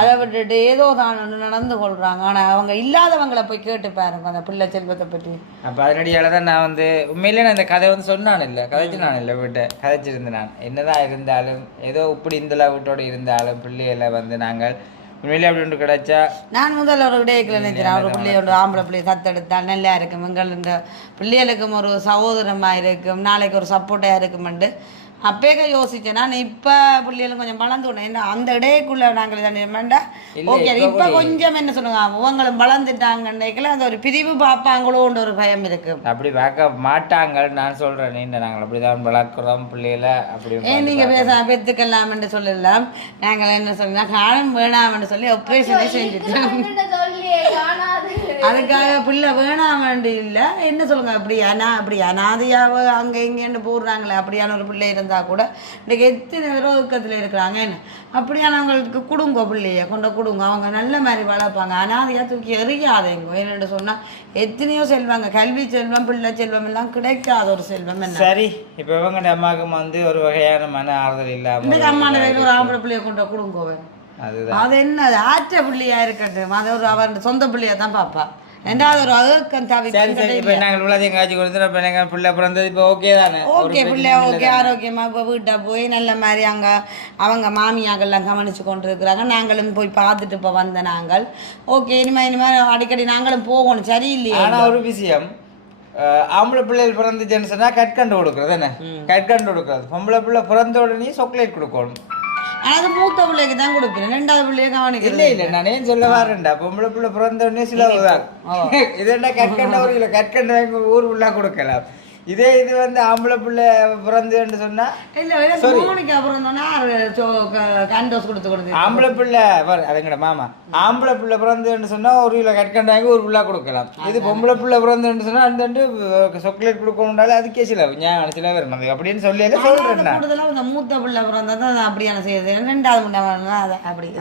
அதை விட்டுட்டு ஏதோ தான் நடந்து கொள்றாங்க. ஆனால் அவங்க இல்லாதவங்களை போய் கேட்டு பாருங்க அந்த பிள்ளை செல்வத்தை பற்றி. அப்போ அதனடியால் தான் நான் வந்து உண்மையிலே நான் இந்த கதை வந்து சொன்னான் இல்லை, கதைச்சு நான் இல்லை வீட்டை கதைச்சிருந்தேன். நான் என்னதான் இருந்தாலும் ஏதோ இப்படி இந்த வீட்டோடு இருந்தாலும் பிள்ளைகளை வந்து நாங்கள் உண்மையிலே அப்படி ஒன்று கிடைச்சா நான் முதல்ல ஒரு விடயத்தில் நினைக்கிறேன். ஒரு பிள்ளையோட ஆம்பளை பிள்ளையை தத்தெடுத்தால் நல்லா இருக்கும், எங்கள் இந்த பிள்ளைகளுக்கும் ஒரு சகோதரமாக இருக்கும், நாளைக்கு ஒரு சப்போர்ட்டாக இருக்குமெண்டு அப்பேக்க யோசிச்சேன். நான் இப்போ பிள்ளைகளும் கொஞ்சம் வளர்ந்து விடணும். அந்த இடையக்குள்ள நாங்கள் வேண்டா ஓகே இப்போ கொஞ்சம் என்ன சொல்லுங்க அவங்களும் வளர்ந்துட்டாங்கன்னைக்குள்ள அந்த ஒரு பிரிவு பார்ப்பாங்களோன்ற ஒரு பயம் இருக்கு. அப்படி பார்க்க மாட்டாங்க. நான் சொல்றேன் நீண்ட நாங்கள் அப்படிதான் வளர்க்குறோம் பிள்ளைகளை. அப்படி ஏன் நீங்கள் பேச பெற்றுக்கலாம்னு சொல்லலாம். நாங்கள் என்ன சொல்லுங்க காலம் வேணாம்னு சொல்லி ஆப்ரேஷனே செஞ்சுட்டோம். அதுக்காக பிள்ளை வேணாம் வேண்டி இல்லை என்ன சொல்லுங்க அப்படி அனாதையாக அங்கே இங்கேன்னு போடுறாங்களே. அப்படியான ஒரு பிள்ளை இருந்தால் கூட இன்றைக்கு எத்தனை விரோதத்தில் இருக்கிறாங்க. என்ன அப்படியானவங்களுக்கு கொடுங்க பிள்ளைய கொண்ட கொடுங்க, அவங்க நல்ல மாதிரி வளர்ப்பாங்க. அனாதையாக தூக்கி எறியாதேங்க. என்னென்னு சொன்னால் எத்தனையோ செல்வாங்க, கல்வி செல்வம் பிள்ளை செல்வம் எல்லாம் கிடைக்காத ஒரு செல்வம். என்ன சரி இப்போ இவங்க அம்மாவுக்கு வந்து ஒரு வகையான மன ஆறுதல் இல்லாமல் இந்த அம்மான வகையில் ஒரு ஆம்பளை பிள்ளைய கொண்ட கொடுங்க. அது என்ன ஆற்ற பிள்ளையா இருக்கட்டும், அது ஒரு அவர் சொந்த பிள்ளையா தான் பாப்பா. ரெண்டாவது ஒரு அகக்கம் நாங்கள் உலகம் காட்சி கொடுத்து பிள்ளை பிறந்தது இப்போ ஓகே தானே, ஓகே பிள்ளை ஓகே ஆரோக்கியமா இப்போ வீட்டை போய் நல்ல மாதிரி அங்கே அவங்க மாமியாக்கள்லாம் கவனிச்சு கொண்டு இருக்கிறாங்க. நாங்களும் போய் பார்த்துட்டு இப்போ வந்த நாங்கள் ஓகே இனிமேல் அடிக்கடி நாங்களும் போகணும். சரியில்லையா? ஆனால் ஒரு விஷயம் ஆம்பளை பிள்ளைகள் பிறந்துச்சுன்னு சொன்னால் கட்கண்டு கொடுக்குறது என்ன, கட்கண்டு கொடுக்குறது. பொம்பளை பிள்ளை பிறந்த உடனே சாக்லேட் கொடுக்கணும். ஆனால் அது மூத்த பிள்ளைக்கு தான் கொடுப்பேன், ரெண்டாவது பிள்ளைய கவனிக்க இல்லை இல்லை நான் ஏன் சொல்ல வரேன்டா பொம்பளை பிள்ளை பிறந்த உடனே சில இது என்ன கற்கண்ட ஒரு இல்லை கற்கண்ட ஊர் உள்ளா கொடுக்கலாம். இதே இது வந்து ஆம்பளை பிள்ளை பிறந்துன்னு சொன்னா ஆம்பளை பிள்ளை அதுங்கட மாமா ஆம்பளை பிள்ளை பிறந்துன்னு சொன்னா ஒரு கிலோ கற்கண்டு வாங்கி ஒரு பிள்ளை கொடுக்கலாம். இது பொம்பளை பிள்ளை பிறந்துன்னு சொன்னா அந்த சாக்லேட் கொடுக்கணும்னால அதுக்கே சில ஞாபகம் சில வரணும் அப்படின்னு சொல்லி சொல்றேன். மூத்த பிள்ளை பிறந்தா அப்படியான செய்யுது, ரெண்டாவது அப்படி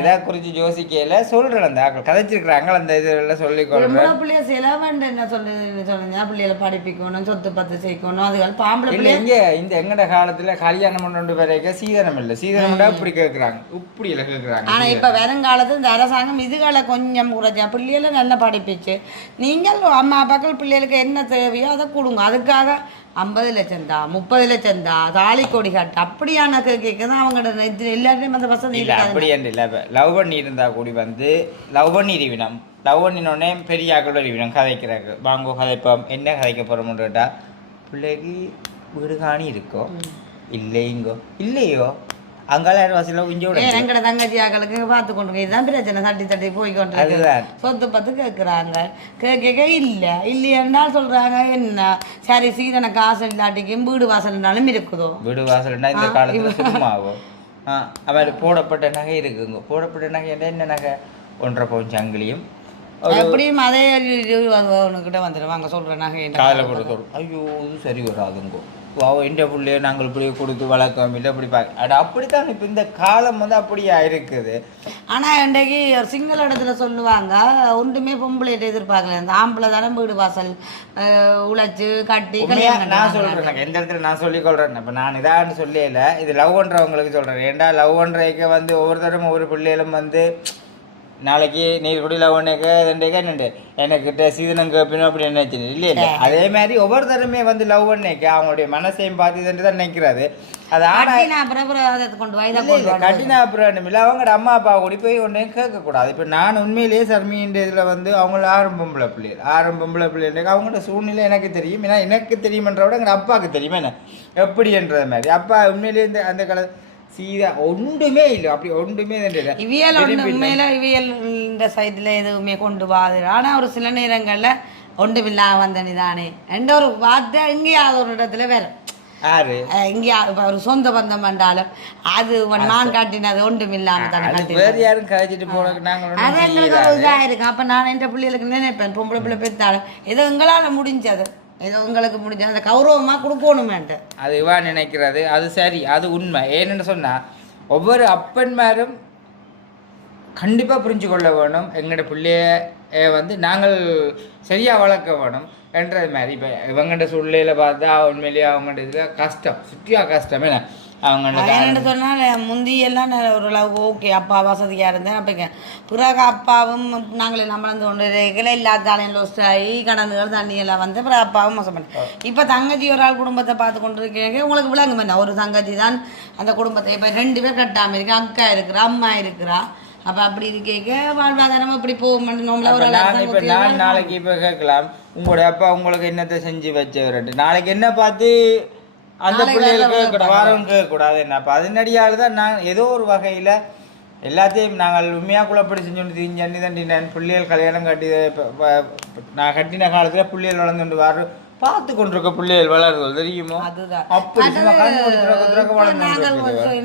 இதை குறிச்சு யோசிக்கல சொல்றேன். அந்த கதைச்சிருக்கிறாங்க அந்த இதெல்லாம் சொல்லிக்கொள்றேன். பிள்ளைய செலவண்டு என்ன சொல்லுங்க பிள்ளைகளை படிப்பிக்கணும், சொத்து பத்து சேர்க்கணும். அதுகள் பாம்பளை பிள்ளை இங்க இந்த எங்கட காலத்துல கல்யாணம் பண்ணு வரைக்க சீதனம் இல்லை, சீதனம் இப்படி கேட்கறாங்க இப்படி இல்லை கேட்கறாங்க. ஆனா இப்ப வருங்காலத்துல இந்த அரசாங்கம் இதுகளை கொஞ்சம் குறைச்சா பிள்ளைகளை நல்லா படிப்பிச்சு நீங்கள் அம்மா அப்பாக்கள் பிள்ளைகளுக்கு என்ன தேவையோ அதை கொடுங்க. அதுக்காக 50 லட்சம் தான் 30 லட்சம் தான் தாலி கொடி காட்டு அப்படியான கேட்குதான் அவங்களோட எல்லாருமே அந்த வசதி இல்லை. அப்படி என்று இல்லை. லவ் பண்ணி இருந்தா கூடி வந்து லவ் பண்ணிடுவினம், லவ் பண்ணினோடனே பெரிய ஆக்கள் வருவினம் கதைக்கிறாங்க வாங்கோ கதைப்போம் என்ன கதைக்க போகிறோம்ன்றா பிள்ளைக்கு வீடு காணி இருக்கோ இல்லைங்கோ இல்லையோ அங்கால வசதியில் கொஞ்சம் எங்கட தங்கச்சி ஆக்களுக்கு பார்த்து கொண்டு இதுதான் பிரச்சனை. தட்டி தட்டி போய் கொண்டு சொத்து பத்து கேட்குறாங்க. கேட்க இல்லையா சொல்றாங்க என்ன சரி சீதன காசு இல்லாட்டிக்கும் வீடு வாசல்னாலும் இருக்குதோ. வீடு வாசல்னா இந்த காலத்துல சும்மாவும் அவர் போடப்பட்ட நகை இருக்குங்க. போடப்பட்ட நகை என்ன நகை 1.5 பவுன் சங்கிலியும் எப்படியும் அதே கிட்ட வந்துடுவாங்க சொல்ற நகை காதில் போட்டு ஐயோ இது சரி வராதுங்கோ எந்த பிள்ளைய நாங்கள் இப்படி கொடுத்து வளர்க்கோம் இல்லை இப்படி பார்க்க அப்படித்தான் இப்போ இந்த காலம் வந்து அப்படியா இருக்குது. ஆனால் இன்றைக்கு ஒரு சிங்கள இடத்துல சொல்லுவாங்க ஒன்றுமே பொம்பளைகிட்ட எதிர்பார்க்கல, இந்த ஆம்பளை தானே வீடு வாசல் உழைச்சி கட்டி. நான் சொல்கிறேன் எந்த இடத்துல நான் சொல்லிக்கொள்கிறேன். இப்போ நான் இதான்னு சொல்லல, இது லவ் பண்ணுறவங்களுக்கு சொல்கிறேன். ஏன்டா லவ் பண்ணுறதுக்கு வந்து ஒவ்வொருத்தரும் ஒவ்வொரு பிள்ளைகளும் வந்து நாளைக்கு நீர் குடி லவ் பண்ணேக்க ரெண்டேக்கா என்னண்டு எனக்கிட்ட சீதனம் கேட்பணும் அப்படி நினைச்சு இல்லை இல்லை. அதே மாதிரி ஒவ்வொருத்தருமே வந்து லவ் பண்ணேக்க அவங்களுடைய மனசையும் பார்த்து தான் நினைக்கிறது. அது கட்டினாப்புறம் இல்லை அவங்களோட அம்மா அப்பா கூடி போய் ஒன்றையும் கேட்கக்கூடாது. இப்போ நான் உண்மையிலேயே சர்மின்ற இதில் வந்து அவங்கள ஆரம்பம்பளை பிள்ளைகள் அவங்களோட சூழ்நிலை எனக்கு தெரியும். ஏன்னா எனக்கு தெரியுமன்ற விட எங்கள் அப்பாவுக்கு தெரியுமா என்ன எப்படின்றது மாதிரி. அப்பா உண்மையிலேயே இந்த அந்த காலத்து சீதா ஒன்றுமே இல்லை அப்படி ஒன்றுமே இவியல் உண்மையில இவியல் இந்த சைடில் எதுவுமே கொண்டு வாது. ஆனால் ஒரு சில நேரங்களில் ஒன்றுமில்லாம வந்த நீதானே என்ற ஒரு வார்த்தை எங்கேயாவது ஒரு இடத்துல வேற யாரு எங்கேயா ஒரு சொந்த பந்தம் என்றாலும் அது நான் காட்டினது ஒன்றுமில்லாம தானே காட்டினது. வேற யாரும் கழிச்சிட்டு போறதுக்கு நாங்க அது எங்களுக்கு ஒரு இதாக இருக்கும். அப்போ நான் என் பிள்ளைகளுக்கு நினைப்பேன் பொம்பளை பிள்ளை பெற்றாலும் ஏதோ எங்களால் முடிஞ்சது ஏதோ உங்களுக்கு முடிஞ்சது அந்த கௌரவமாக கொடுக்கணுமேன்ட்டு அது இவா நினைக்கிறது அது சரி, அது உண்மை. ஏன்னு சொன்னா ஒவ்வொரு அப்பன்மாரும் கண்டிப்பாக புரிஞ்சு கொள்ள வேணும், எங்களோட பிள்ளைய வந்து நாங்கள் சரியாக வளர்க்க வேணும் என்றது மாதிரி. இப்போ இவங்கள்ட சூழ்நிலையில் பார்த்தா உண்மையிலேயே அவங்கள்ட்ட இதில் கஷ்டம், சுற்றியாக கஷ்டம். என்ன என்னென்னு சொன்னால் முந்தியெல்லாம் ஓரளவுக்கு ஓகே அப்பா வசதியாக இருந்தேன். அப்போ பிறகு அப்பாவும் நாங்களே நம்மளந்து கொண்டு இருக்கல இல்லாதாலும் லோஸ்ட் ஆகி கடந்துகள் தண்ணியெல்லாம் வந்து பிறகு அப்பாவும் மோசம் பண்ணேன். இப்போ தங்கச்சி ஒரு ஆள் குடும்பத்தை பார்த்து கொண்டு இருக்கேன். உங்களுக்கு விளங்கும் என்ன ஒரு தங்கச்சி தான் அந்த குடும்பத்தை இப்போ 2 பேர் கட்டாமல் இருக்கு, அக்கா இருக்கிறா அம்மா இருக்கிறா. அப்போ அப்படி இருக்கேக்க வாழ்வாதாரம் இப்படி போக மாட்டேன். இப்போ நான் நாளைக்கு இப்போ கேட்கலாம் உங்களுடைய அப்பா உங்களுக்கு என்னத்தை செஞ்சு வச்சவர்ட்டு நாளைக்கு என்ன பார்த்து அந்த பிள்ளைகளுக்கு வாரம் கேட்கக்கூடாது. என்ன அப்போ அதனடியால் தான் நான் ஏதோ ஒரு வகையில் எல்லாத்தையும் நாங்கள் உண்மையாக குழப்படி செஞ்சோன்னு தெரிஞ்சு தண்டி நான் பிள்ளைகள் கல்யாணம் கட்டி நான் கட்டின காலத்தில் பிள்ளைகள் வளர்ந்துட்டு வர பார்த்து கொண்டிருக்க பிள்ளைகள் வளருது தெரியுமோ. அப்படி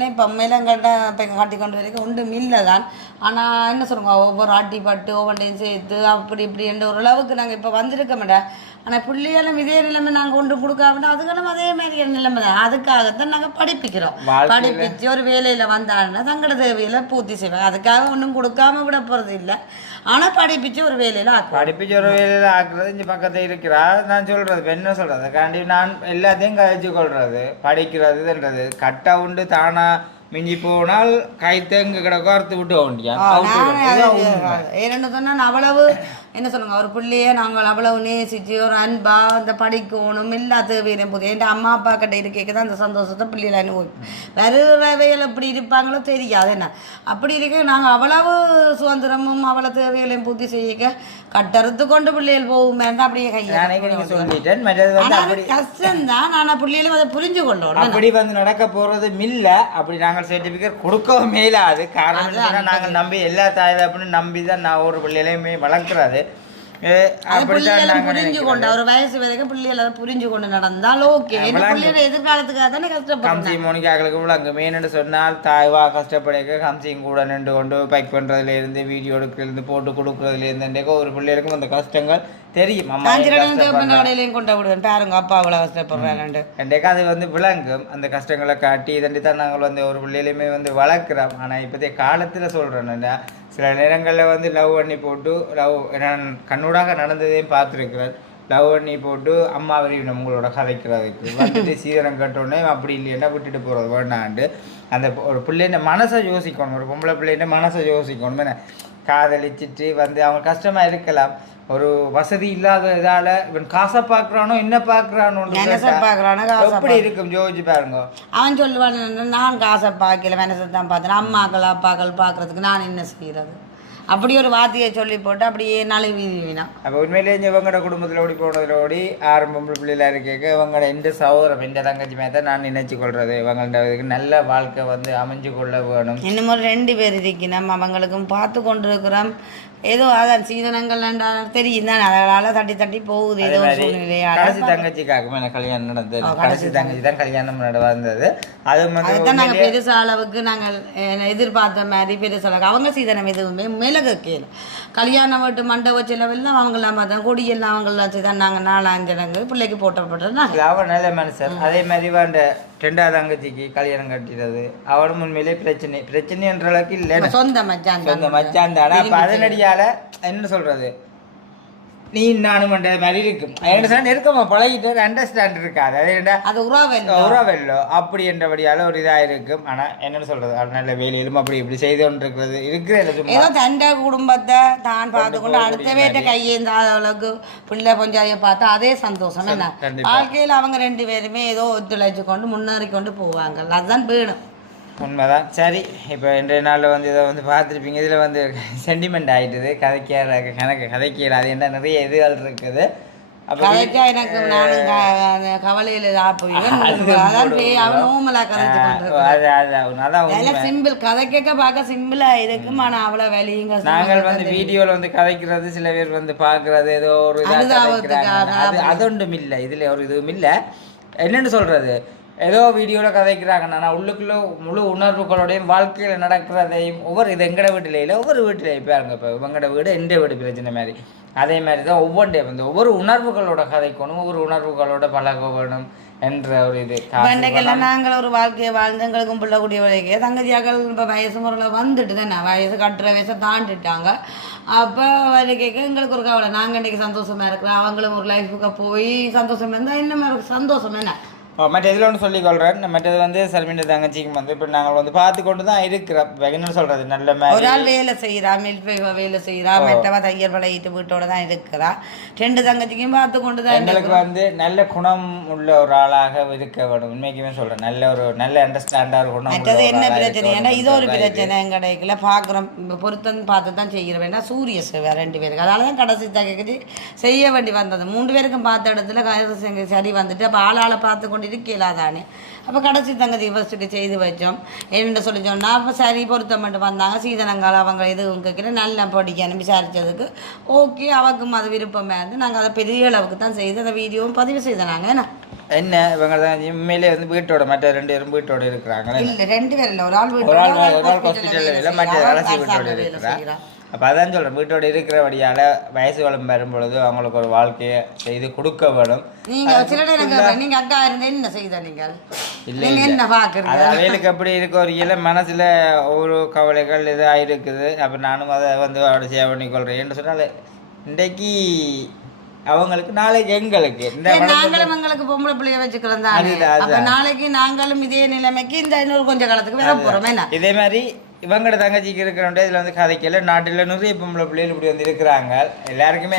இப்போ மேலும் கட்டி கொண்டு வரைக்கும் ஒன்றும் இல்லை தான். ஆனால் என்ன சொல்லுங்க ஒவ்வொரு ஆட்டி பட்டு ஒவ்வொன்றையும் சேர்த்து அப்படி இப்படி என்ற ஓரளவுக்கு நாங்கள் இப்போ வந்திருக்க மாட்டேன். ஆனால் பிள்ளைகளும் இதே நிலைமை நாங்கள் ஒன்று கொடுக்காமட்டா அதுக்கெல்லாம் அதே மாதிரி நிலைமை தான். அதுக்காகத்தான் நாங்கள் படிப்பிக்கிறோம். படிப்பிச்சு ஒரு வேலையில் வந்தாங்கன்னா தங்களோட தேவையில பூர்த்தி செய்வாங்க. அதுக்காக ஒன்றும் கொடுக்காம விட போகிறது இல்லை. ஆனால் படிப்பிச்சு ஒரு வேலையில் படிப்பிச்சு ஒரு வேலையில் ஆக்குறது இங்கே பக்கத்தில் இருக்கிறா. நான் சொல்கிறது இப்போ என்ன சொல்கிறது காண்டி நான் எல்லாத்தையும் கழிச்சு கொள்வது படிக்கிறதுன்றது கட்டை உண்டு தானா மிஞ்சி போனால் கைத்தங்க கிடக்க அறுத்து விட்டு வேண்டியா. ஏன்னு சொன்னால் அவ்வளவு என்ன சொல்லுங்க ஒரு பிள்ளைய நாங்கள் அவ்வளவு நேசிச்சு ஒரு அன்பா அந்த படிக்கணும் எல்லா தேவையிலும் போதும். என் அம்மா அப்பா கிட்ட இருக்கேக்கு தான் அந்த சந்தோஷத்தை பிள்ளைகளை அனுபவிப்போம். வேறு எப்படி இருப்பாங்களோ தெரியாது. என்ன அப்படி இருக்க நாங்கள் அவ்வளவு சுதந்திரமும் அவ்வளவு தேவைகளையும் பூர்த்தி செய்ய கட்டறுத்து கொண்டு பிள்ளைகள் போகும் அப்படியே கஷ்டம்தான். ஆனால் பிள்ளைகளும் அதை புரிஞ்சு கொள்ளணும். அப்படி வந்து நடக்க போறது மில்ல. அப்படி நாங்கள் சர்டிபிகேட் கொடுக்கவும் மேலாது. காரணம் நாங்கள் நம்பி எல்லா தாய் அப்படின்னு நம்பி தான் நான் ஒரு பிள்ளைகளையுமே வளர்க்குறது. புரிஞ்சு கொண்டு ஒரு வயசு வரைக்கும் பிள்ளைகளை புரிஞ்சு கொண்டு நடந்தால் ஓகே. எதிர்காலத்துக்காக தானே கஷ்டப்படும். மோனிகாக்களுக்கு விளங்கு மெயின்னு சொன்னால் தாய்வா கஷ்டப்படைக்க கம்சியும் கூட நின்று கொண்டு பைக் பண்றதுல இருந்து வீடியோ எடுக்கிறதுலேருந்து போட்டு கொடுக்கறதுல இருந்து ஒரு பிள்ளைகளுக்கும் அந்த கஷ்டங்கள் தெரியும். கொண்டு விடுவேன் பாருங்க அப்பா அவ்வளவு கஷ்டப்படுறாங்க. அது வந்து விளங்கும் அந்த கஷ்டங்களை காட்டி இதண்டி தான் நாங்கள் வந்து ஒரு பிள்ளையிலுமே வந்து வளர்க்குறோம். ஆனால் இப்போதைய காலத்தில் சொல்கிறேன் சில நேரங்களில் வந்து லவ் பண்ணி போட்டு நான் கண்ணூடாக நடந்ததையும் பார்த்துருக்கிறேன். லவ் பண்ணி போட்டு அம்மாவரையும் உங்களோட கதைக்கிறதுக்கு வந்துட்டு சீதனம் கட்டோடனே அப்படி இல்லைன்னா விட்டுட்டு போகிறது வேண்டாண்டு அந்த ஒரு பிள்ளைன மனசை யோசிக்கணும். ஒரு பொம்பளை பிள்ளைன மனசை யோசிக்கணும். என்ன காதலிச்சிட்டு வந்து அவங்க கஷ்டமாக இருக்கலாம். ஒரு வசதி இல்லாத இதால இவன் காசை பார்க்குறானோ என்ன பார்க்குறானோ எப்படி இருக்கும் யோசிச்சு பாருங்க. அவன் சொல்லுவான் நான் காசை பார்க்கல மனசை தான் பார்த்தேன் அம்மாக்கள் அப்பாக்கள் பார்க்கறதுக்கு நான் என்ன செய்யறது அப்படி ஒரு வார்த்தையை சொல்லி போட்டு அப்படியே நழுவினா. அப்போ உண்மையிலேயே இவங்களோட குடும்பத்தில் ஓடி போனதில் ஓடி ஆரம்பம் பிள்ளைலாம் இருக்க இவங்களோட எந்த சகோதரம் எந்த தங்கச்சி மாதிரி தான் நான் நினைச்சு கொள்றது. இவங்கள்ட்ட நல்ல வாழ்க்கை வந்து அமைஞ்சு கொள்ள வேணும். இன்னும் ஒரு 2 பேர் இருக்கணும் அவங்களுக்கும் பார்த்து கொண்டிருக்கிறோம். ஏதோ அதான் சீதனங்கள் தெரியும் தான் அதனால தட்டி தட்டி போகுது. ஏதோ சூழ்நிலையா கடைசி தங்கச்சிக்காக எனக்கு கல்யாணம் நடந்தது. கடைசி தங்கச்சி தான் கல்யாணம் வந்தது. அதுதான் நாங்கள் பெருசா அளவுக்கு நாங்கள் எதிர்பார்த்த மாதிரி பெருசா அளவுக்கு அவங்க சீதனம் எதுவுமே மிளகு கேளு கல்யாணம் விட்டு மண்டப செலவெல்லாம் அவங்களாம் பார்த்தோம் கொடியெல்லாம் அவங்களாம் வச்சு தான் நாங்கள் 4-5 இடங்கு பிள்ளைக்கு போட்டப்பட்டது. அவன் நல்ல மனுஷன். அதே மாதிரி அந்த 2வது தங்கச்சிக்கு கல்யாணம் கட்டிடுறது அவனும் உண்மையிலே பிரச்சனை என்ற அளவுக்கு இல்லை. சொந்த மச்சான் தானே. அப்போ அதனடியால என்ன சொல்றது நீ நானும் மாதிரி இருக்கும். நெருக்கமா பழகிட்டு அண்டர்ஸ்டாண்ட் இருக்காது. அது உறவெல்லோ அப்படி என்றபடியால ஒரு இதா இருக்கும். ஆனா என்னன்னு சொல்றது நல்ல வேலையிலும் அப்படி இப்படி செய்து கொண்டு இருக்கிறது இருக்கிறது. ஏதோ தண்டை குடும்பத்தை தான் பார்த்து கொண்டு அடுத்த வீட்டை கையேந்தாத அளவுக்கு பிள்ளை கொஞ்சம் பார்த்தா அதே சந்தோஷம். என்ன வாழ்க்கையில் அவங்க 2 பேருமே ஏதோ ஒத்துழைச்சு கொண்டு முன்னேறி கொண்டு போவாங்க. அதுதான் வேணும். உண்மைதான். சரி இப்போ இன்றைய நாளில் வந்து இதை வந்து பார்த்துருப்பீங்க. இதில் வந்து சென்டிமெண்ட் ஆகிட்டுது கதைக்கிற கதைக்கிற அது என்ன நிறைய இதுகள் இருக்குது. கதைச்சா எனக்கு நானும் கவலையில போயிடுவேன் அதான் அவன் நோமலா கதைச்சு கொண்டு சிம்பிள் கதை கேட்க பார்க்க சிம்பிளா இருக்கும் ஆனா அவ்வளவு வேலையுங்க நாங்கள் வந்து வீடியோல வந்து கதைக்கிறது சில பேர் வந்து பாக்குறது ஏதோ ஒரு அது ஒன்றும் இல்லை இதுல ஒரு இதுவும் இல்லை என்னன்னு சொல்றது ஏதோ வீடியோவில் கதைக்கிறாங்கன்னா நான் உள்ளுக்குள்ள முழு உணர்வுகளோடையும் வாழ்க்கையில் நடக்கிறதையும் இது எங்கட வீட்டில் இல்லை ஒவ்வொரு வீட்டில் பாருங்க இப்போ இவங்கட வீடு எந்த வீடு பிரச்சனை மாதிரி அதே மாதிரி தான் ஒவ்வொன்றே வந்து ஒவ்வொரு உணர்வுகளோட கதைக்கணும் ஒவ்வொரு உணர்வுகளோட பழக வேணும் என்ற ஒரு இது பண்டைக்கெல்லாம் நாங்கள் ஒரு வாழ்க்கையை வாழ்ந்து எங்களுக்கும் பிள்ளக்கூடிய வரைக்கே தங்கச்சியாக்கள் இப்போ வயசு முறையில் வந்துட்டு தானே வயசு கட்டுற வயசை தாண்டிட்டாங்க அப்போ வரைக்கும் எங்களுக்கு ஒரு கவலை நாங்கள் இன்றைக்கி சந்தோஷமாக இருக்கிறோம் அவங்களும் ஒரு லைஃபுக்கு போய் சந்தோஷமாக இருந்தால் இன்னும் ஒரு சந்தோஷம் என்ன மற்ற இதில் ஒன்று சொல்லிக்கொள்கிறேன் மற்றது வந்து சர்மின் தங்கச்சிக்கு வந்து இப்போ நாங்கள் வந்து பார்த்து கொண்டு தான் இருக்கிறோம் என்ன சொல்கிறது நல்ல மாதிரி ஒரு ஆள் வேலை செய்கிறா மில்ஃபேவா வேலை செய்கிறா மற்றவா தையல் பழகிட்டு வீட்டோட தான் இருக்கிறா 2 தங்கச்சிக்கும் பார்த்து கொண்டு தான் எங்களுக்கு வந்து நல்ல குணம் உள்ள ஒரு ஆளாக இருக்க வேணும் உண்மைக்குமே சொல்கிறேன் நல்ல அண்டர்ஸ்டாண்டாக இருக்கணும் மற்றது என்ன பிரச்சனை ஏன்னா இது ஒரு பிரச்சனை கிடைக்கல பார்க்குறோம் பொருத்தம் பார்த்து தான் செய்கிற வேண்டாம் சூரிய சேவை 2 பேருக்கு அதனால தான் கடைசி தங்கச்சி செய்ய வேண்டி வந்தது 3 பேருக்கும் பார்த்த இடத்துல சரி வந்துட்டு அப்போ ஆளாளை பார்த்து கொண்டு இருக்கலாதானே அப்போ கடைசி தங்கச்சி ஃபஸ்ட்டுக்கு செய்து வச்சோம் என்ன சொல்லி சொன்னால் அப்போ சரி பொருத்தம் மட்டும் வந்தாங்க சீதனங்கள் அவங்க எதுவும் கேட்குற நல்லா படிக்கணும் விசாரித்ததுக்கு ஓகே அவக்கும் அது விருப்பமாக இருந்து நாங்கள் அதை பெரிய அளவுக்கு தான் செய்து அதை வீடியோவும் பதிவு செய்தனாங்க என்ன இவங்க தான் உண்மையிலே வந்து வீட்டோட மற்ற 2 பேரும் வீட்டோட இருக்கிறாங்க இல்லை 2 பேர் இல்லை ஒரு ஆள் ஹாஸ்பிட்டலில் இல்லை மற்ற அரசு வீட்டோட இருக்கிறாங்க அப்போ அதான் சொல்கிறேன் வீட்டோட இருக்கிறபடியால் வயசு வளம் வரும்பொழுது அவங்களுக்கு ஒரு வாழ்க்கையை செய்து கொடுக்க வேணும் நீங்கள் சில நீங்கள் அக்கா இருந்தே என்ன செய்த நீங்கள் இல்லை என்ன பார்க்குறீங்க அவைகளுக்கு அப்படி இருக்க ஒரு இலை மனசில் ஒவ்வொரு கவலைகள் இதாக இருக்குது அப்போ நானும் அதை வந்து அவரோட சேவை பண்ணிக்கொள்கிறேன் என்று சொன்னால் இன்றைக்கு அவங்களுக்கு நாளைக்கு எங்களுக்கு நாங்களும் எங்களுக்கு பொம்பளை பிள்ளைய வச்சுக்கிறோம் தான் நாளைக்கு நாங்களும் இதே நிலைமைக்கு இந்த இன்னொரு கொஞ்சம் காலத்துக்கு வர போகிறோம் என்ன இதே மாதிரி இவங்களோட தங்கச்சிக்கு இருக்கிற இதில் வந்து கதைக்கல நாட்டில் நிறைய பொம்பளை பிள்ளைகள் இப்படி வந்து இருக்கிறாங்க எல்லாருக்குமே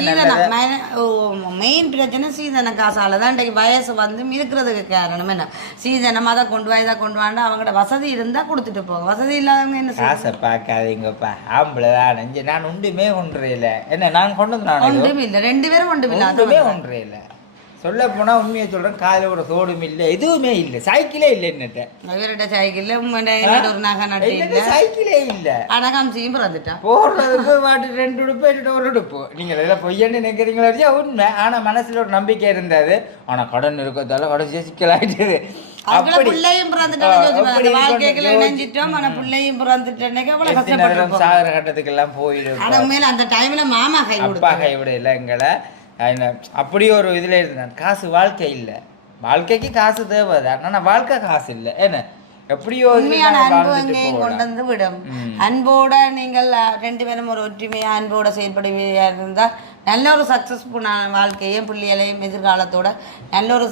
மெயின் பிரச்சனை சீதன காசால தான் இன்றைக்கு வயசு வந்து இருக்கிறதுக்கு காரணம் என்ன சீதனம் அதை கொண்டு வா இதை கொண்டு வாண்டா அவங்களோட வசதி இருந்தால் கொடுத்துட்டு போகும் வசதி இல்லாதவங்க என்ன காசை பார்க்காதீங்கப்பா ஆம்பளை தான் நான் ஒன்றுமே ஒன்றையில என்ன நான் கொண்டு நான் ஒன்றும் இல்லை 2 பேரும் ஒன்றும் இல்லை ஒன்றுமே ஒன்றையில சொல்ல போனால் உண்மையை சொல்கிறேன் காலையில் ஒரு சோடும் இல்லை எதுவுமே இல்லை சைக்கிளே இல்லை என்னட்ட சைக்கிள் ஒரு நகை நட்டு சைக்கிளே இல்லை ஆனால் காமிச்சியும் பிறந்துட்டா போடுறதுக்கு வாட்டு 2 உடுப்பு எடுத்து ஒரு உடுப்பு நீங்கள் இதெல்லாம் பொய்யன்னு நினைக்கிறீங்களா உண்மை ஆனால் மனசில் ஒரு நம்பிக்கை இருந்தது ஆனால் கடன் இருக்கிறதால கடைசியாக சிக்கலாயிட்டது சாகர கட்டத்துக்கெல்லாம் போயிடும் அந்த டைம்ல மாமா கைவிட இல்லை எங்களை அப்படி ஒரு இதில் இருந்தான் காசு வாழ்க்கை இல்லை வாழ்க்கைக்கு காசு தேவைதான் ஆனால் வாழ்க்கை காசு இல்லை என்ன எப்படியோ கொண்டு வந்து விடும் அன்போட நீங்கள் 2 பேரும் ஒரு ஒற்றுமையா அன்போட செயல்படுவீங்க இருந்தால் நல்ல ஒரு சக்சஸ்ஃபுல்லான வாழ்க்கையும் பிள்ளைகளையும் எதிர்காலத்தோட நல்ல ஒரு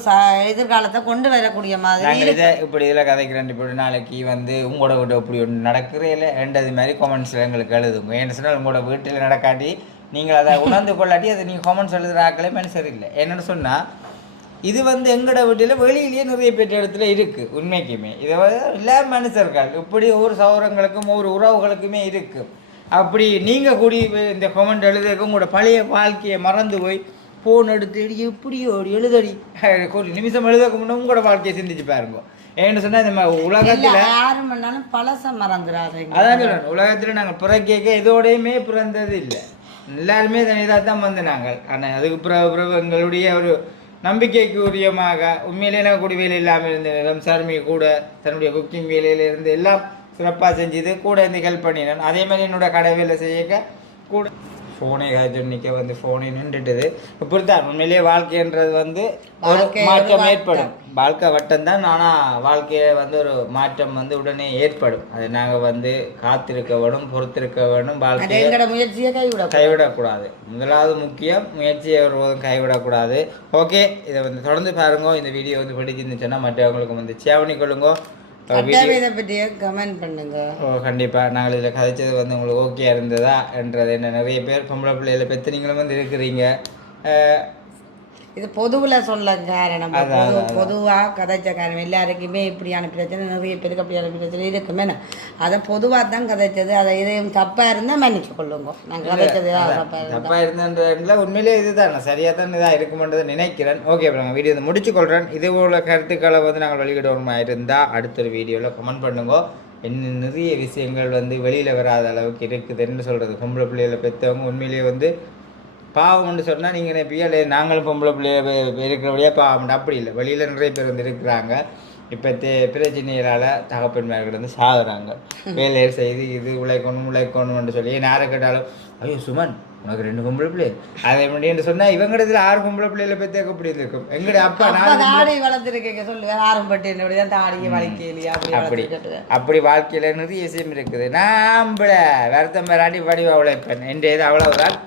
எதிர்காலத்தை கொண்டு வரக்கூடிய மாதிரி இப்படி இதில் கதைக்கிறேன் இப்படி நாளைக்கு வந்து உங்களோட வீட்டு இப்படி ஒன்று நடக்கிறேன் ரெண்டது மாதிரி கமெண்ட்ஸில் எங்களுக்கு எழுதுங்க ஏன்னு சொன்னால் உங்களோட வீட்டில் நடக்காட்டி நீங்கள் அதை உணர்ந்து கொள்ளாட்டி அதை நீங்கள் கமெண்ட்ஸ் எழுதுகிறாக்களே மனுஷர் இல்லை என்னென்னு சொன்னால் இது வந்து எங்களோட வீட்டில் வெளியிலேயே நிறைய பேர் இடத்துல இருக்குது உண்மைக்குமே இதை எல்லா மனுஷர்கள் இப்படி ஒவ்வொரு சௌரங்களுக்கும் ஒவ்வொரு உறவுகளுக்குமே இருக்குது அப்படி நீங்கள் கூடி இந்த கமெண்ட் எழுதுறதுக்கு உங்களோட பழைய வாழ்க்கையை மறந்து போய் ஃபோன் எடுத்து எப்படியோ எழுதடி ஒரு நிமிஷம் எழுதக்கு முன்னே உங்களோட வாழ்க்கையை சிந்திச்சு பாருங்க ஏன்னு சொன்னால் இந்த உலகத்தில் யாரும் பண்ணாலும் பழசம் மறந்துடாது அதான் சொல்கிறேன் உலகத்தில் நாங்கள் பிறக்க இதோடையுமே பிறந்தது இல்லை எல்லாருமே இதாக தான் வந்து நாங்கள் ஆனால் அதுக்கு பிறகு எங்களுடைய ஒரு நம்பிக்கைக்கு உரியமாக உண்மையிலே எனக்கு கூடிய வேலை இல்லாமல் இருந்த நேரம் சர்மி கூட தன்னுடைய குக்கிங் வேலையிலேருந்து எல்லாம் சிறப்பாக செஞ்சது கூட இருந்து ஹெல்ப் பண்ணினேன் அதே மாதிரி என்னோட கடை வேலை செய்ய கூட ஃபோனே காய்ச்சொன்னிக்க வந்து ஃபோனே நின்றுட்டுது இப்படி தான் உண்மையிலேயே வாழ்க்கைன்றது வந்து ஒரு மாற்றம் ஏற்படும் வாழ்க்கை வட்டம் தான் ஆனால் வாழ்க்கையை வந்து ஒரு மாற்றம் வந்து உடனே ஏற்படும் அது நாங்கள் வந்து காத்திருக்க வேணும் பொறுத்திருக்க வேணும் வாழ்க்கையை முயற்சியை கைவிடக்கூடாது முதலாவது முக்கியம் முயற்சியை ஒருவதும் கைவிடக்கூடாது ஓகே இதை வந்து தொடர்ந்து பாருங்க இந்த வீடியோ வந்து பிடிச்சிருந்துச்சுன்னா மற்றவங்களுக்கு வந்து சேவனி கொள்ளுங்க கமெண்ட் பண்ணுங்க கண்டிப்பாக நாங்கள் இதில் கதைச்சது வந்து உங்களுக்கு ஓகே இருந்ததா என்றது என்ன நிறைய பேர் பொம்பளை பிள்ளைகளை பெற்று நீங்களும் வந்து இருக்கிறீங்க இது பொதுவில் சொல்ல காரணம் பொதுவாக கதைச்ச காரணம் எல்லாருக்குமே இப்படியான பிரச்சனை நிறைய பேருக்கு அப்படியான பிரச்சனை இருக்குமே அதை பொதுவாக தான் கதைச்சது அதை இதையும் தப்பாக இருந்தால் மன்னிச்சு கொள்ளுங்க நான் கதைச்சது தப்பாக இருந்ததுல உண்மையிலே இதுதான் நான் சரியாக தான் இதாக இருக்குமென்றதை நினைக்கிறேன். ஓகே இப்போ நாங்கள் வீடியோ முடிச்சு கொள்கிறேன். இது போல கருத்துக்களை வந்து நாங்கள் வெளியிடணுமா இருந்தால் அடுத்த ஒரு வீடியோவில் கமெண்ட் பண்ணுங்க. இன்னும் நிறைய விஷயங்கள் வந்து வெளியில் வராத அளவுக்கு இருக்குதுன்னு சொல்கிறது. பொம்பளை பிள்ளைகளை பெற்றவங்க உண்மையிலேயே வந்து பாவம்னு சொன்னால் நீங்கள் நினைப்பீங்க நாங்களும் பொம்பளை பிள்ளைய இருக்கிறபடியாக பாவம். அப்படி இல்லை, வெளியில் நிறைய பேர் வந்து இருக்கிறாங்க. இப்போ பிரச்சனைகளால் தகப்பன்மார்கள் வந்து சாகுறாங்க. வேலையை செய்து இது உழைக்கணும்னு சொல்லி யாரை கேட்டாலும் ஐயோ சுமன் உனக்கு 2 பொம்பளை பிள்ளை அதை எப்படின்னு சொன்னால் இவங்கடத்துல 6 பொம்பளை பிள்ளைகளை பெற்ற அப்படி இருக்கும். எங்களுடைய அப்பா தாடி வளர்த்துருக்க சொல்லுவேன் ஆரம்பட்டு என்னுடைய தாடியை வளைக்கலையா அப்படி வாழ்க்கையில் நிறைய விஷயம் இருக்குது. நான் வருத்தம் வராட்டி வடிவா உழைப்பேன் என்ற இது அவ்வளவுதான்.